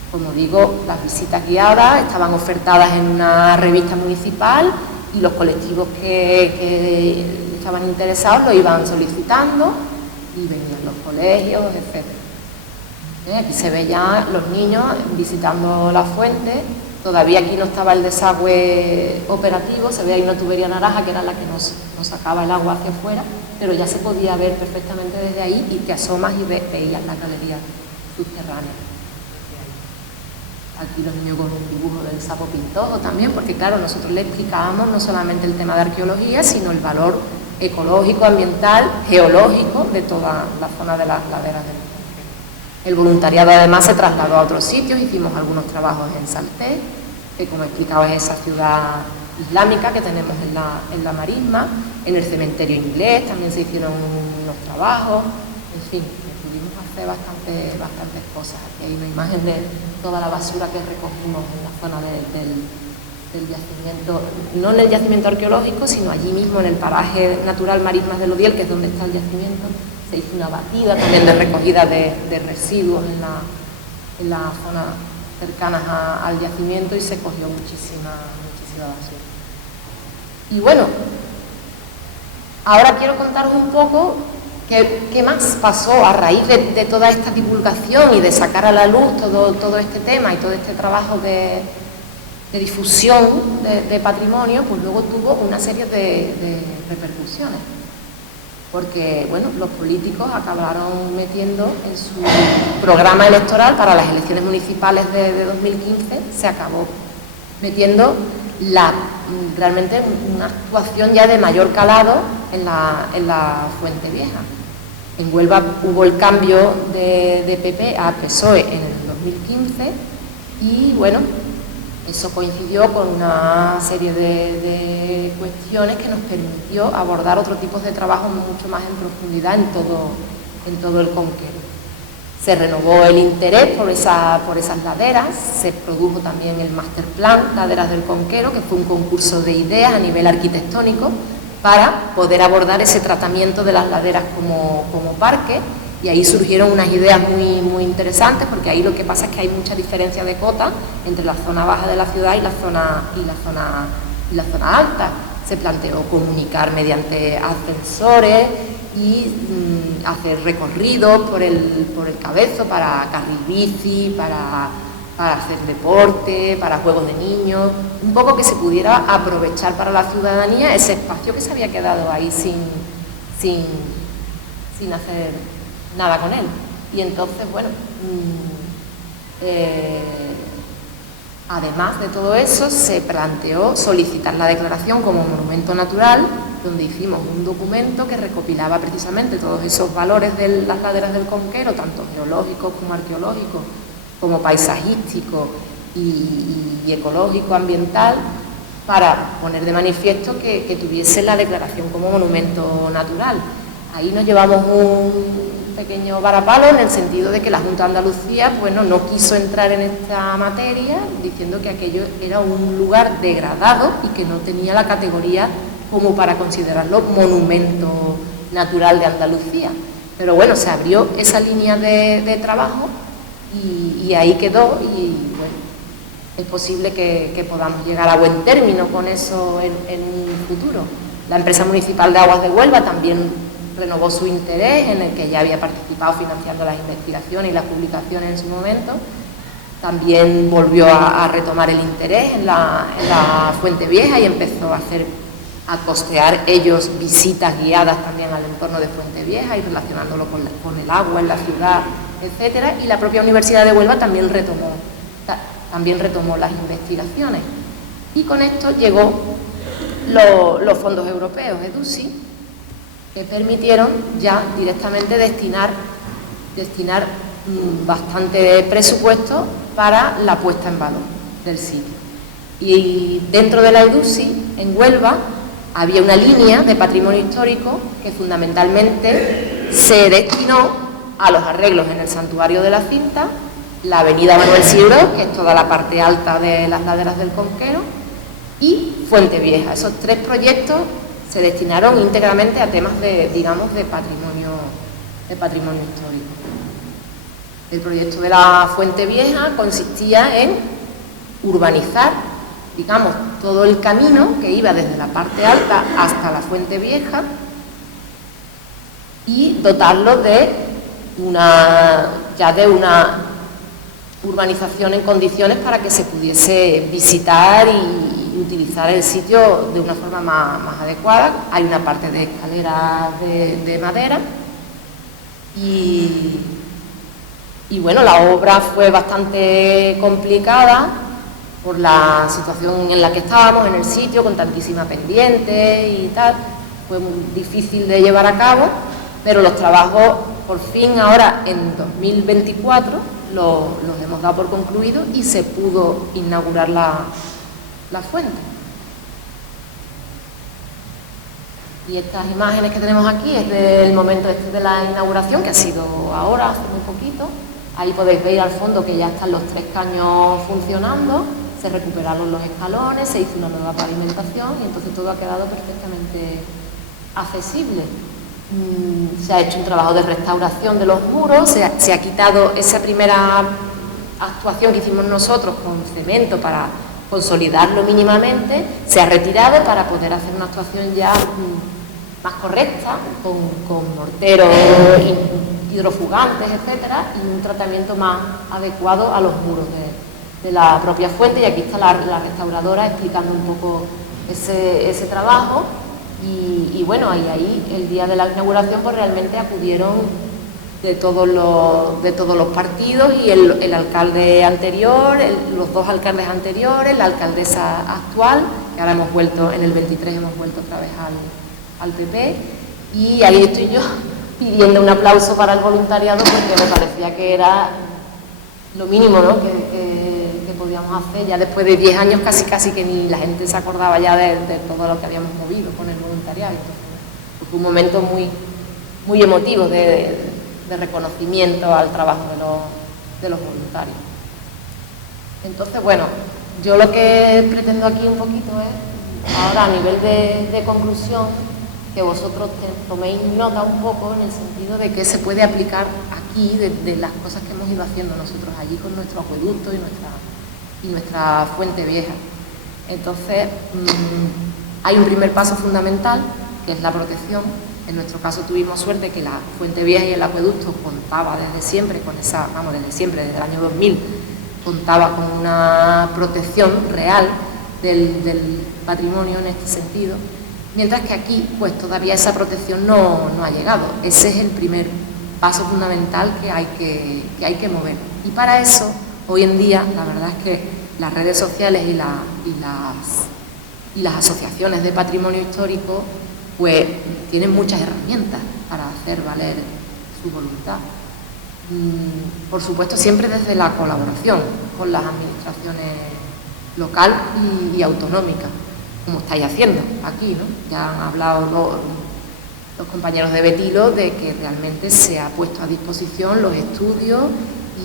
Como digo, las visitas guiadas estaban ofertadas en una revista municipal y los colectivos que estaban interesados lo iban solicitando y venían los colegios, etc. Aquí se ve ya los niños visitando la fuente. Todavía aquí no estaba el desagüe operativo, se ve ahí una tubería naranja que era la que nos sacaba el agua hacia afuera, pero ya se podía ver perfectamente desde ahí y te asomas y veías la galería subterránea. Aquí los niños con un dibujo del sapo pintojo también, porque claro, nosotros le explicábamos no solamente el tema de arqueología, sino el valor ecológico, ambiental, geológico de toda la zona de las laderas del Conquero. El voluntariado además se trasladó a otros sitios, hicimos algunos trabajos en Salté, que como he explicado es esa ciudad islámica que tenemos en la marisma, en el cementerio inglés también se hicieron unos trabajos, en fin, pudimos hacer bastantes cosas. Aquí hay una imagen de toda la basura que recogimos en la zona del yacimiento, no en el yacimiento arqueológico, sino allí mismo en el paraje natural Marismas del Odiel, que es donde está el yacimiento. Se hizo una batida también de recogida de residuos en la zona cercanas al yacimiento y se cogió muchísima basura. Y bueno, ahora quiero contaros un poco qué más pasó a raíz de toda esta divulgación y de sacar a la luz todo este tema y todo este trabajo de difusión de patrimonio, pues luego tuvo una serie de repercusiones. Porque, bueno, los políticos acabaron metiendo en su programa electoral para las elecciones municipales de 2015, se acabó metiendo realmente una actuación ya de mayor calado en la Fuente Vieja. En Huelva hubo el cambio de PP a PSOE en el 2015 y, bueno, eso coincidió con una serie de cuestiones que nos permitió abordar otro tipo de trabajo mucho más en profundidad en todo el Conquero. Se renovó el interés por esas laderas, se produjo también el Master Plan Laderas del Conquero, que fue un concurso de ideas a nivel arquitectónico para poder abordar ese tratamiento de las laderas como parque. Y ahí surgieron unas ideas muy interesantes, porque ahí lo que pasa es que hay mucha diferencia de cota entre la zona baja de la ciudad y la zona alta. Se planteó comunicar mediante ascensores y hacer recorridos por el Cabezo para carril bici, para hacer deporte, para juegos de niños, un poco que se pudiera aprovechar para la ciudadanía ese espacio que se había quedado ahí sin hacer nada con él. Y entonces, bueno, además de todo eso, se planteó solicitar la declaración como monumento natural, donde hicimos un documento que recopilaba precisamente todos esos valores de las laderas del Conquero, tanto geológicos como arqueológicos, como paisajístico y ecológico, ambiental, para poner de manifiesto que tuviese la declaración como monumento natural. Ahí nos llevamos un pequeño varapalo en el sentido de que la Junta de Andalucía, bueno, no quiso entrar en esta materia, diciendo que aquello era un lugar degradado y que no tenía la categoría como para considerarlo monumento natural de Andalucía. Pero bueno, se abrió esa línea de trabajo y ahí quedó y bueno, es posible que podamos llegar a buen término con eso en un futuro. La empresa municipal de Aguas de Huelva también renovó su interés, en el que ya había participado financiando las investigaciones y las publicaciones en su momento. También volvió a retomar el interés en la Fuente Vieja y empezó a costear ellos visitas guiadas también al entorno de Fuente Vieja y relacionándolo con el agua en la ciudad, etcétera. Y la propia Universidad de Huelva también retomó las investigaciones. Y con esto llegó los fondos europeos, EDUSI, que permitieron ya directamente destinar bastante presupuesto para la puesta en valor del sitio. Y dentro de la EDUSI, en Huelva, había una línea de patrimonio histórico que fundamentalmente se destinó a los arreglos en el Santuario de la Cinta, la avenida Manuel Siró, que es toda la parte alta de las laderas del Conquero, y Fuente Vieja. Esos tres proyectos se destinaron íntegramente a temas de patrimonio histórico. El proyecto de la Fuente Vieja consistía en urbanizar, digamos, todo el camino que iba desde la parte alta hasta la Fuente Vieja, y dotarlo de una urbanización en condiciones para que se pudiese visitar y utilizar el sitio de una forma más adecuada. Hay una parte de escaleras de madera y bueno, la obra fue bastante complicada por la situación en la que estábamos en el sitio, con tantísima pendiente y tal. Fue muy difícil de llevar a cabo, pero los trabajos por fin ahora en 2024 los hemos dado por concluidos y se pudo inaugurar la fuente. Y estas imágenes que tenemos aquí es del momento de la inauguración, que ha sido ahora, hace muy poquito. Ahí podéis ver al fondo que ya están los 3 caños funcionando, se recuperaron los escalones, se hizo una nueva pavimentación y entonces todo ha quedado perfectamente accesible. Se ha hecho un trabajo de restauración de los muros, se ha quitado esa primera actuación que hicimos nosotros con cemento para consolidarlo mínimamente, se ha retirado para poder hacer una actuación ya más correcta, con morteros hidrofugantes, etcétera, y un tratamiento más adecuado a los muros de la propia fuente. Y aquí está la restauradora explicando un poco ese trabajo. Y bueno, ahí el día de la inauguración pues realmente acudieron de todos los partidos y el alcalde anterior, los 2 alcaldes anteriores, la alcaldesa actual, que ahora hemos vuelto, en el 23 hemos vuelto otra vez al PP, y ahí estoy yo pidiendo un aplauso para el voluntariado porque me parecía que era lo mínimo, ¿no?, que podíamos hacer. Ya después de 10 años casi que ni la gente se acordaba ya de todo lo que habíamos movido con el voluntariado. Entonces, fue un momento muy emotivo de reconocimiento al trabajo de los voluntarios. Entonces, bueno, yo lo que pretendo aquí un poquito es, ahora a nivel de conclusión, que vosotros toméis nota un poco en el sentido de que se puede aplicar aquí de las cosas que hemos ido haciendo nosotros allí con nuestro acueducto y nuestra fuente vieja. Entonces, hay un primer paso fundamental, que es la protección. En nuestro caso tuvimos suerte que la fuente vieja y el acueducto contaba desde siempre con desde el año 2000, contaba con una protección real del patrimonio en este sentido. Mientras que aquí, pues todavía esa protección no ha llegado. Ese es el primer paso fundamental que hay que mover. Y para eso, hoy en día, la verdad es que las redes sociales y las asociaciones de patrimonio histórico, pues tienen muchas herramientas para hacer valer su voluntad. Por supuesto, siempre desde la colaboración con las administraciones local y autonómica, como estáis haciendo aquí, ¿no? Ya han hablado los compañeros de Betilo de que realmente se ha puesto a disposición los estudios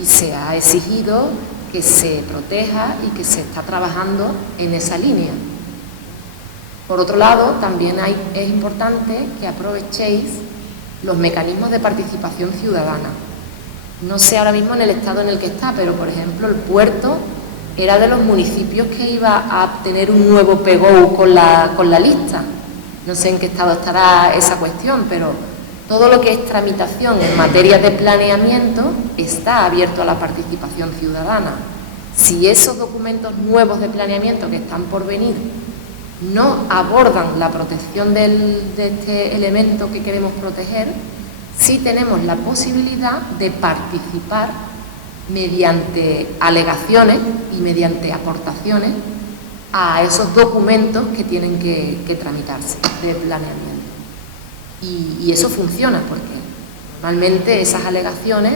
y se ha exigido que se proteja y que se está trabajando en esa línea. Por otro lado, también es importante que aprovechéis los mecanismos de participación ciudadana. No sé ahora mismo en el estado en el que está, pero por ejemplo el puerto era de los municipios que iba a tener un nuevo PGO con la lista. No sé en qué estado estará esa cuestión, pero todo lo que es tramitación en materia de planeamiento está abierto a la participación ciudadana. Si esos documentos nuevos de planeamiento que están por venir no abordan la protección de este elemento que queremos proteger, sí tenemos la posibilidad de participar mediante alegaciones y mediante aportaciones a esos documentos que tienen que tramitarse de planeamiento. Y eso funciona porque normalmente esas alegaciones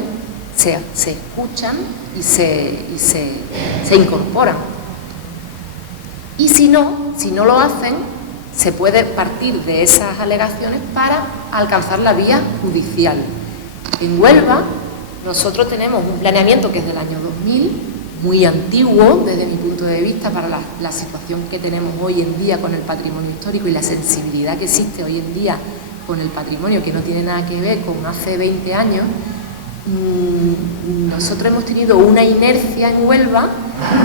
se escuchan y se incorporan. Y si no lo hacen, se puede partir de esas alegaciones para alcanzar la vía judicial. En Huelva nosotros tenemos un planeamiento que es del año 2000, muy antiguo desde mi punto de vista para la situación que tenemos hoy en día con el patrimonio histórico y la sensibilidad que existe hoy en día con el patrimonio, que no tiene nada que ver con hace 20 años. Nosotros hemos tenido una inercia en Huelva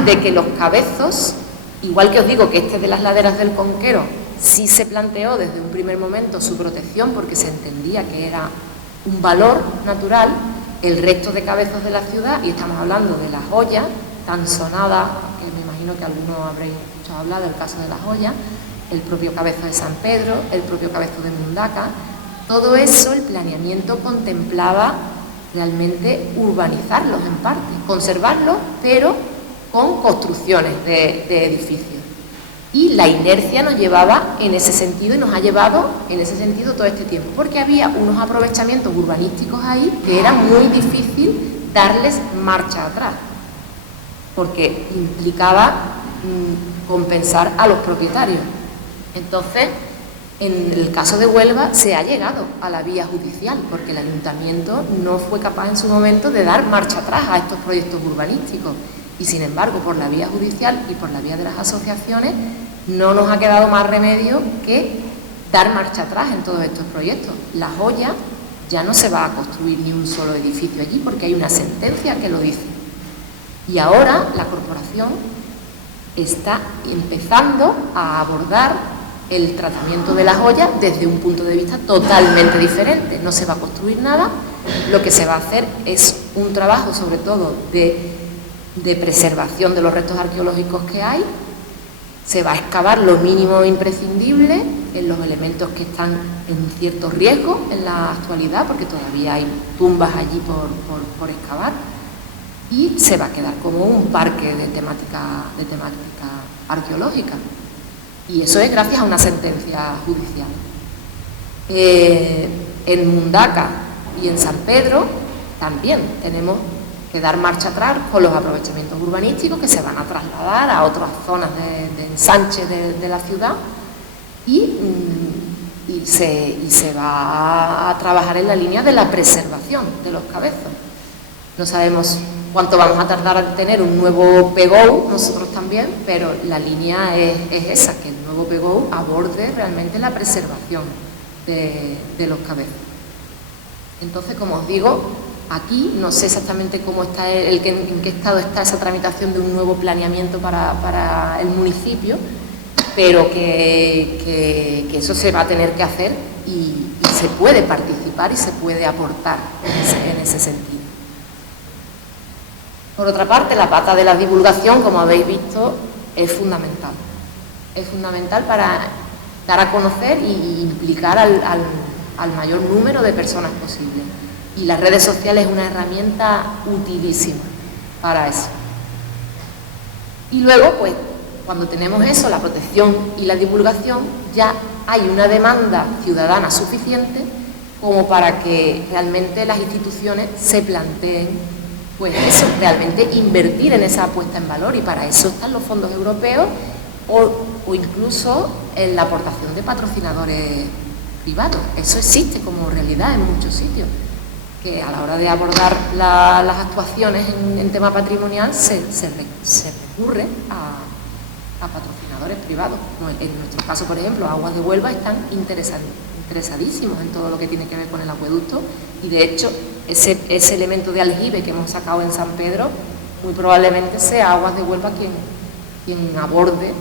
de que los cabezos, igual que os digo que este de las laderas del Conquero sí se planteó desde un primer momento su protección porque se entendía que era un valor natural el resto de cabezos de la ciudad, y estamos hablando de La Joya, tan sonada, que me imagino que algunos habréis escuchado hablar del caso de La Joya, el propio cabezo de San Pedro, el propio cabezo de Mundaca. Todo eso, el planeamiento contemplaba realmente urbanizarlos en parte, conservarlos, pero con construcciones de edificios. Y la inercia nos llevaba en ese sentido y nos ha llevado en ese sentido todo este tiempo, porque había unos aprovechamientos urbanísticos ahí que era muy difícil darles marcha atrás, porque implicaba compensar a los propietarios. Entonces, en el caso de Huelva se ha llegado a la vía judicial, porque el ayuntamiento no fue capaz en su momento de dar marcha atrás a estos proyectos urbanísticos. Y sin embargo, por la vía judicial y por la vía de las asociaciones, no nos ha quedado más remedio que dar marcha atrás en todos estos proyectos. La Joya ya no se va a construir ni un solo edificio allí, porque hay una sentencia que lo dice. Y ahora la corporación está empezando a abordar el tratamiento de La Joya desde un punto de vista totalmente diferente. No se va a construir nada, lo que se va a hacer es un trabajo sobre todo de preservación de los restos arqueológicos que hay. Se va a excavar lo mínimo imprescindible en los elementos que están en cierto riesgo en la actualidad, porque todavía hay tumbas allí por excavar, y se va a quedar como un parque de temática arqueológica. Y eso es gracias a una sentencia judicial. En Mundaca y en San Pedro también tenemos que dar marcha atrás con los aprovechamientos urbanísticos que se van a trasladar a otras zonas de ensanche de la ciudad, y se va a trabajar en la línea de la preservación de los cabezos. No sabemos cuánto vamos a tardar en tener un nuevo PGO, nosotros también, pero la línea es esa, que el nuevo PGO aborde realmente la preservación de los cabezos. Entonces, como os digo, aquí no sé exactamente cómo está en qué estado está esa tramitación de un nuevo planeamiento para el municipio, pero que eso se va a tener que hacer y se puede participar y se puede aportar en ese sentido. Por otra parte, la pata de la divulgación, como habéis visto, es fundamental. Es fundamental para dar a conocer y implicar al mayor número de personas posible. Y las redes sociales es una herramienta utilísima para eso. Y luego, pues, cuando tenemos eso, la protección y la divulgación, ya hay una demanda ciudadana suficiente como para que realmente las instituciones se planteen, pues eso, realmente invertir en esa puesta en valor, y para eso están los fondos europeos o incluso en la aportación de patrocinadores privados. Eso existe como realidad en muchos sitios, que a la hora de abordar las actuaciones en tema patrimonial se recurre a patrocinadores privados. En nuestro caso, por ejemplo, Aguas de Huelva están interesadísimos en todo lo que tiene que ver con el acueducto, y de hecho ese elemento de aljibe que hemos sacado en San Pedro, muy probablemente sea Aguas de Huelva quien aborde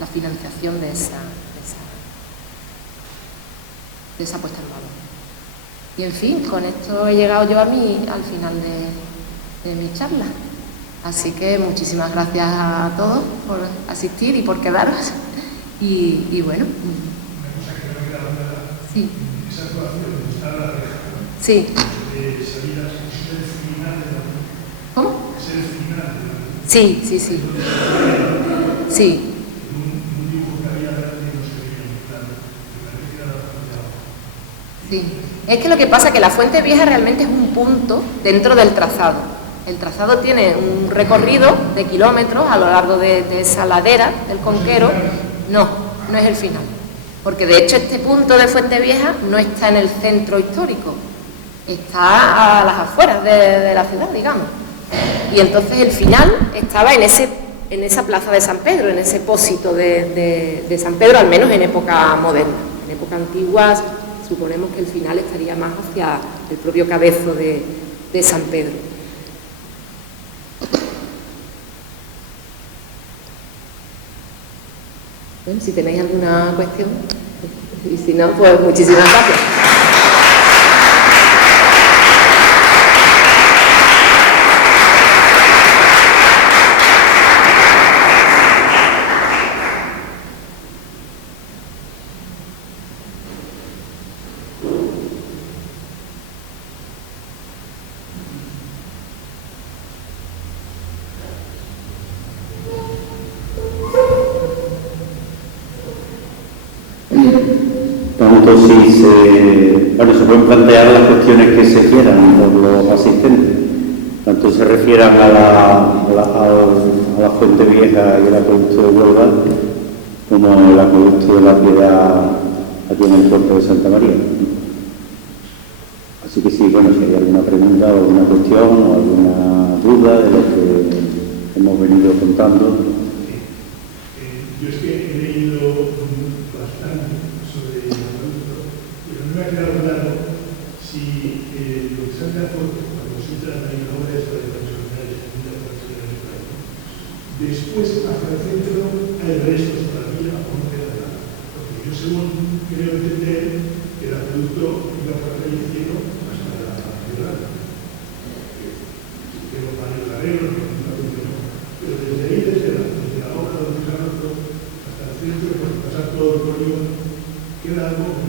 la financiación de esa puesta en valor. Y en fin, con esto he llegado yo al final de mi charla. Así que muchísimas gracias a todos por asistir y por quedaros. Y bueno. Sí. Sí. ¿Cómo? Sí. Sí. Sí. Es que lo que pasa es que la Fuente Vieja realmente es un punto dentro del trazado. El trazado tiene un recorrido de kilómetros a lo largo de esa ladera del Conquero. No es el final. Porque de hecho este punto de Fuente Vieja no está en el centro histórico, está a las afueras de la ciudad, digamos. Y entonces el final estaba en esa plaza de San Pedro, en ese pósito de San Pedro, al menos en época moderna. En época antigua suponemos que el final estaría más hacia el propio cabezo de San Pedro. Bueno, si tenéis alguna cuestión, y si no, pues muchísimas gracias. punto sí se pueden plantear las cuestiones que se quieran por los asistentes, tanto se refieran a la Fuente Vieja y el acueducto de Huelva, como el acueducto de la Piedad aquí en el puerto de Santa María. Así que sí, bueno, si hay alguna pregunta o alguna cuestión o alguna duda de lo que hemos venido contando. Yo es que he leído bastante sobre el acueducto, pero no me ha quedado claro si lo que sale a foto, cuando se entra en la obra esta de transformar después hacia el centro hay restos todavía o no queda nada. Porque yo según creo entender que el acueducto iba por la calle Cielo hasta la ciudad. Tengo varios arreglos, pero desde ahí, desde la obra donde se ha roto hasta el centro, por pasar todo el polígono, queda algo.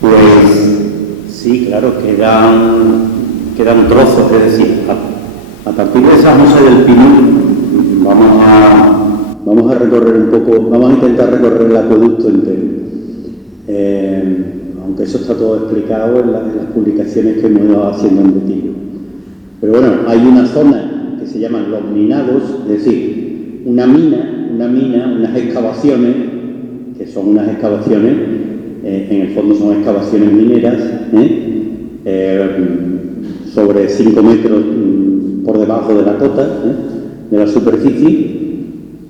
Pues sí, claro, quedan trozos, es decir, a partir de San José del Pinul vamos a recorrer un poco, vamos a intentar recorrer el acueducto entero. Aunque eso está todo explicado en las publicaciones que hemos ido haciendo en Betillo. Pero bueno, hay una zona que se llaman los minados, es decir, unas excavaciones, que son unas excavaciones, en el fondo son excavaciones mineras, sobre 5 metros por debajo de la cota, de la superficie,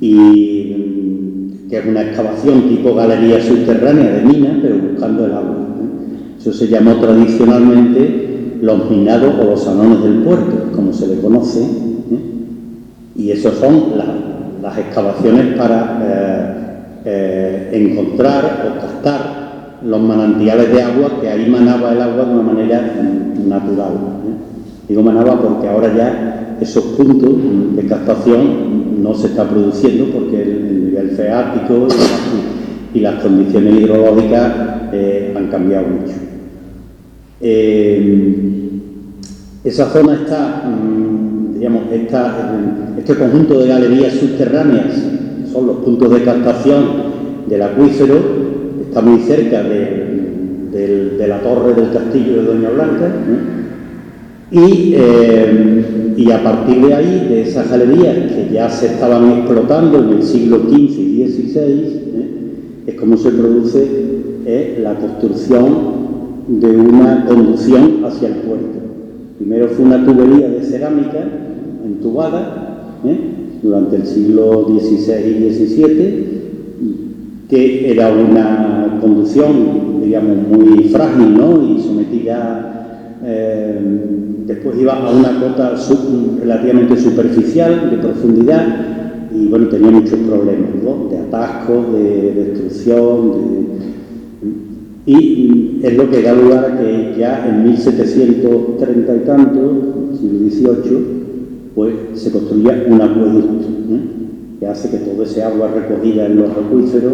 y que es una excavación tipo galería subterránea de mina, pero buscando el agua. Eso se llamó tradicionalmente los minados o los sanones del puerto, como se le conoce, y esas son las excavaciones para encontrar o captar los manantiales de agua, que ahí manaba el agua de una manera natural. Digo manaba porque ahora ya esos puntos de captación no se está produciendo porque el nivel freático y las condiciones hidrológicas han cambiado mucho. Esa zona está, este conjunto de galerías subterráneas, que son los puntos de captación del acuífero, está muy cerca de la torre del castillo de Doña Blanca, y a partir de ahí, de esas galerías que ya se estaban explotando en el siglo XV y XVI, es como se produce la construcción de una conducción hacia el puerto. Primero fue una tubería de cerámica entubada durante el siglo XVI y XVII, que era una conducción, digamos, muy frágil, ¿no? Y sometida, después iba a una cota relativamente superficial, de profundidad, y bueno, tenía muchos problemas, ¿no? De atascos, de destrucción, y es lo que da lugar a que ya en 1730 y tanto, siglo XVIII, pues se construía un acueducto, que hace que toda ese agua recogida en los acuíferos,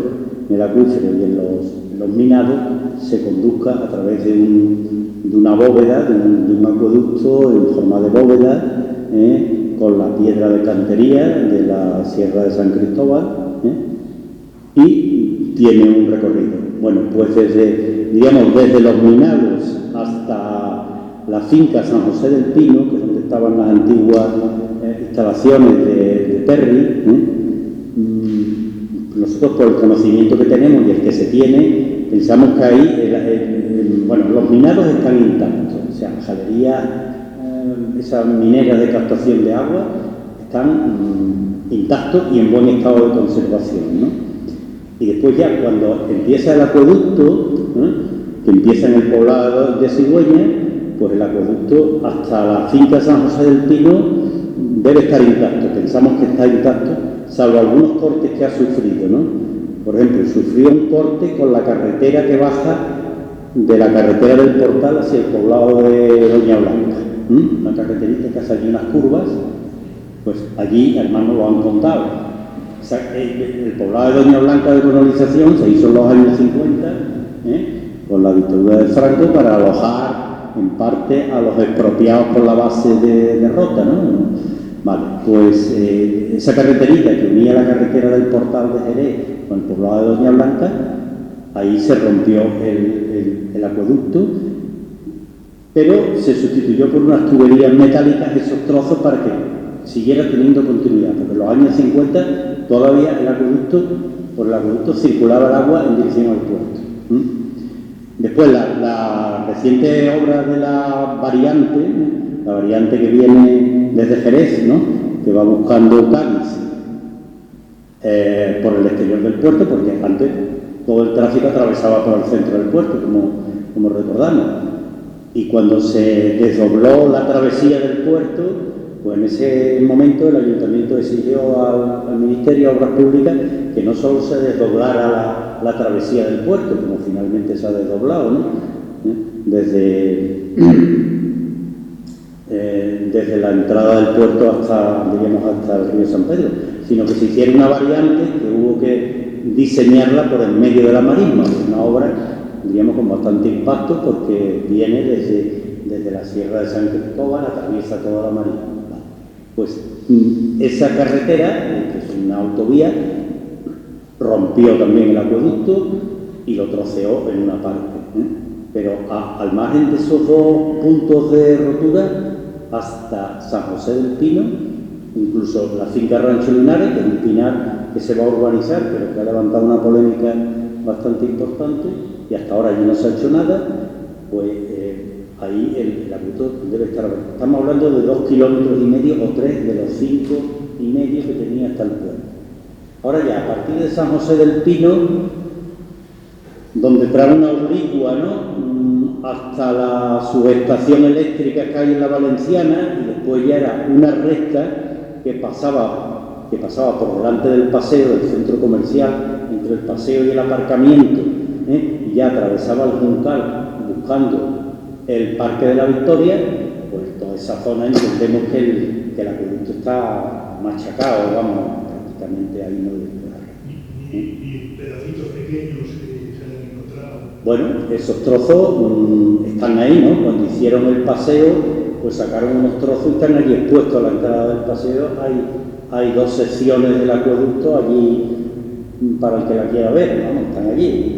en el acuífero y en los minados, se conduzca a través de una bóveda, de un acueducto en forma de bóveda, con la piedra de cantería de la Sierra de San Cristóbal, y tiene un recorrido. Bueno, pues desde los minados hasta la finca San José del Pino, que es donde estaban las antiguas instalaciones de Perry, nosotros, por el conocimiento que tenemos y el que se tiene, pensamos que ahí, los minados están intactos, o sea, las galerías, esas mineras de captación de agua, están intactos y en buen estado de conservación, ¿no? Y después ya, cuando empieza el acueducto, que empieza en el poblado de Sigüeña, pues el acueducto hasta la finca San José del Pino debe estar intacto. Pensamos que está intacto, salvo algunos cortes que ha sufrido, ¿no? Por ejemplo, sufrió un corte con la carretera que baja de la carretera del Portal hacia el poblado de Doña Blanca. Una carreterita que hace allí unas curvas, pues allí, hermanos, lo han contado. El poblado de Doña Blanca de colonización se hizo en los años 50, con la dictadura de Franco, para alojar en parte a los expropiados por la base de Rota, ¿no? Vale, pues esa carreterita que unía la carretera del Portal de Jerez con el poblado de Doña Blanca, Ahí se rompió el acueducto, pero se sustituyó por unas tuberías metálicas esos trozos para que siguiera teniendo continuidad, porque en los años 50 todavía por el acueducto circulaba el agua en dirección al puerto. Después la reciente obra de la variante que viene desde Jerez, ¿no?, que va buscando Cádiz por el exterior del puerto, porque antes todo el tráfico atravesaba por el centro del puerto, como recordamos. Y cuando se desdobló la travesía del puerto, pues en ese momento el Ayuntamiento exigió al Ministerio de Obras Públicas que no solo se desdoblara la travesía del puerto, como finalmente se ha desdoblado, ¿no?, desde la entrada del puerto hasta el río San Pedro, sino que se hiciera una variante que hubo que diseñarla por el medio de la marisma, una obra, diríamos, con bastante impacto, porque viene desde la Sierra de San Cristóbal, atraviesa toda la marisma. Pues esa carretera, que es una autovía, rompió también el acueducto y lo troceó en una parte, pero al margen de esos dos puntos de rotura, hasta San José del Pino, incluso la finca Rancho Linares, que es un pinar que se va a urbanizar, pero que ha levantado una polémica bastante importante, y hasta ahora allí no se ha hecho nada, pues ahí el acueducto debe estar. Estamos hablando de 2,5 kilómetros o 3 de los 5,5 que tenía hasta el puerto. Ahora ya, a partir de San José del Pino, donde trae una oblicua, ¿no?, hasta la subestación eléctrica que hay en la Valenciana, y después ya era una recta que pasaba por delante del paseo, del centro comercial, entre el paseo y el aparcamiento, y ya atravesaba el Juncal buscando el Parque de la Victoria. Pues toda esa zona entendemos que el acueducto está machacado, vamos, prácticamente ahí no debe quedar. ¿Y pedacitos pequeños que se han encontrado? Bueno, esos trozos están ahí, ¿no? Cuando hicieron el paseo, pues sacaron unos trozos y están allí expuestos a la entrada del paseo. Hay 2 secciones del acueducto allí para el que la quiera ver, ¿no? Están allí.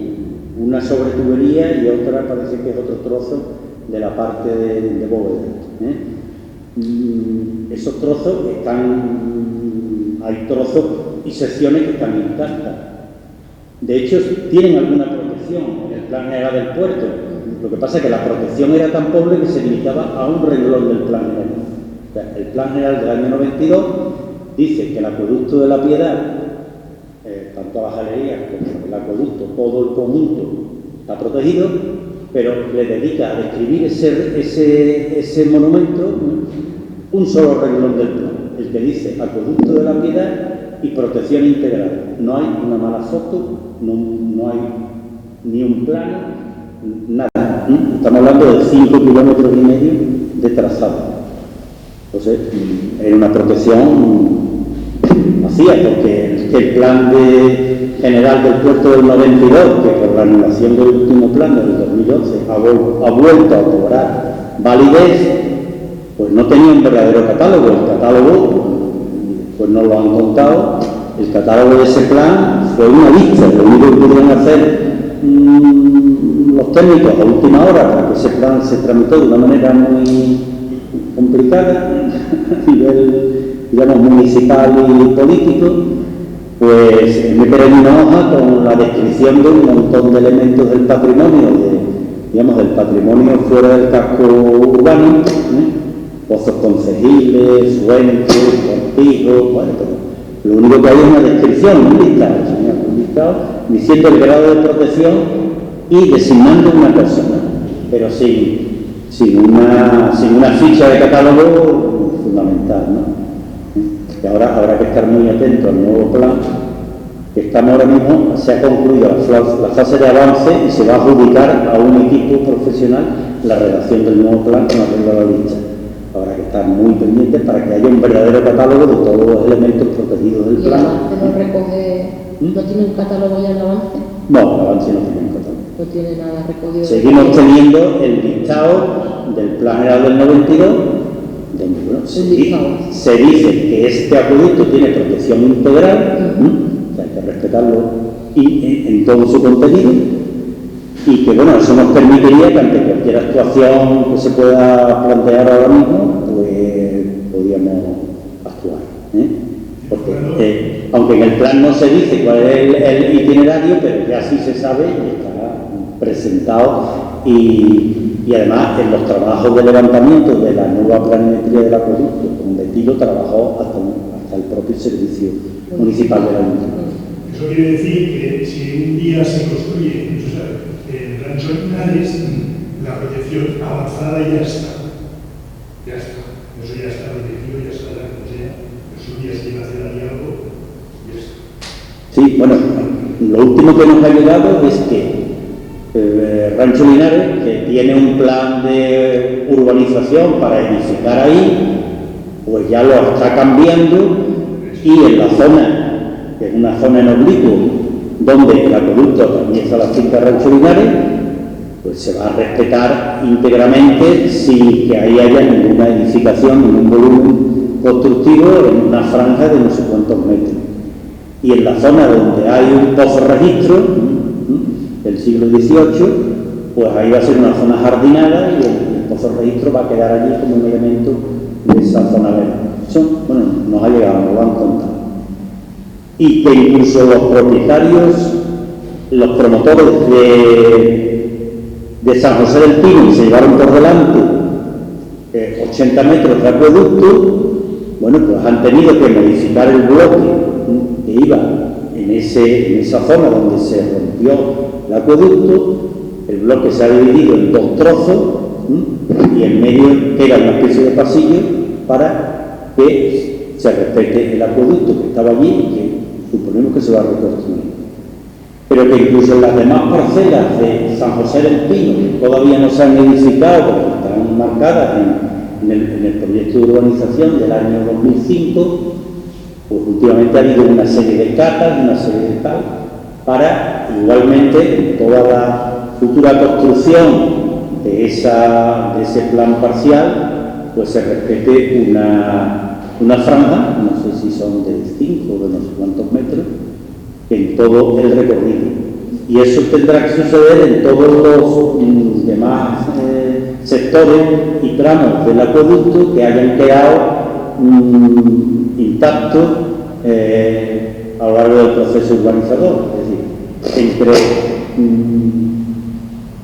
Una sobre tubería y otra parece que es otro trozo de la parte de bóveda. Esos trozos hay trozos y secciones que están intactas. De hecho, tienen alguna protección en el plan general del puerto. Lo que pasa es que la protección era tan pobre que se limitaba a un renglón del plan general. O sea, el plan general del año 92 dice que el acueducto de la Piedad, tanto las galerías como el acueducto, todo el conjunto está protegido, pero le dedica a describir ese monumento un solo renglón del plan, el que dice acueducto de la Piedad y protección integral. No hay una mala foto, no hay ni un plano, nada. Estamos hablando de 5,5 kilómetros de trazado. Entonces, era una protección vacía, porque el plan general del puerto del 92, que por la anulación del último plan del 2011 ha vuelto a cobrar validez, pues no tenía un verdadero catálogo. El catálogo, pues no lo han contado. El catálogo de ese plan fue una lista. Lo único que pudieron hacer los técnicos a última hora para que ese plan se tramitó de una manera muy complicada a nivel, digamos, municipal y político, pues meter en una hoja con la descripción de un montón de elementos del patrimonio, del patrimonio fuera del casco urbano, pozos concejiles, fuentes, cortijos, bueno, pero lo único que hay es una descripción, un listado, diciendo el grado de protección y designando una persona, pero sin una ficha de catálogo fundamental, ¿no? Y ahora habrá que estar muy atento al nuevo plan, que estamos ahora mismo, se ha concluido la fase de avance y se va a adjudicar a un equipo profesional la redacción del nuevo plan con arreglo a la lista. Habrá que estar muy pendientes para que haya un verdadero catálogo de todos los elementos protegidos del plan. ¿Y el avance lo recoge? ¿No tiene un catálogo ya el avance? No, el avance no tiene un catálogo. No tiene nada recogido. Seguimos teniendo el listado del plan general del 92, donde se dice que este acueducto tiene protección integral, o sea, hay que respetarlo y en todo su contenido, y que bueno, eso nos permitiría que ante cualquier actuación que se pueda plantear ahora mismo, pues podíamos actuar, porque aunque en el plan no se dice cuál es el itinerario, pero ya sí se sabe y está presentado, y además en los trabajos de levantamiento de la nueva planimetría del acueducto, donde Tilo trabajó hasta el propio servicio municipal de la Ayuntamiento. Eso quiere decir que si un día se construye en Rancho Linares, la protección avanzada ya está. Ya está. Eso ya está protegido, ya estará, como sea. Pero si un día se llega a hacer ahí algo, ya está. Sí, bueno, lo último que nos ha llegado es que Rancho Linares, que tiene un plan de urbanización para edificar ahí, pues ya lo está cambiando, y en la zona, que es una zona en oblicuo, donde el acueducto atraviesa la finca Rancho Linares, pues se va a respetar íntegramente sin que ahí haya ninguna edificación, ningún volumen constructivo en una franja de no sé cuántos metros. Y en la zona donde hay un pozo registro del siglo XVIII, pues ahí va a ser una zona jardinada y el pozo registro va a quedar allí como un elemento de esa zona verde. Eso, bueno, nos ha llegado, nos lo han contado. Y que incluso los propietarios, los promotores de San José del Pino, se llevaron por delante 80 metros de acueducto, bueno, pues han tenido que modificar el bloque que iba en esa zona donde se rompió el acueducto. El bloque se ha dividido en dos trozos y en medio queda una especie de pasillo para que se respete el acueducto que estaba allí y que suponemos que se va a reconstruir. Pero que incluso en las demás parcelas de San José del Pino, que todavía no se han edificado porque están marcadas en el proyecto de urbanización del año 2005, pues últimamente ha habido una serie de catas, una serie de tal, para igualmente toda la futura construcción de ese plan parcial, pues se respete una franja, no sé si son de 5 o de no sé cuántos metros, en todo el recorrido. Y eso tendrá que suceder en todos los demás sectores y tramos del acueducto que hayan quedado intactos a lo largo del proceso urbanizador. Es decir, entre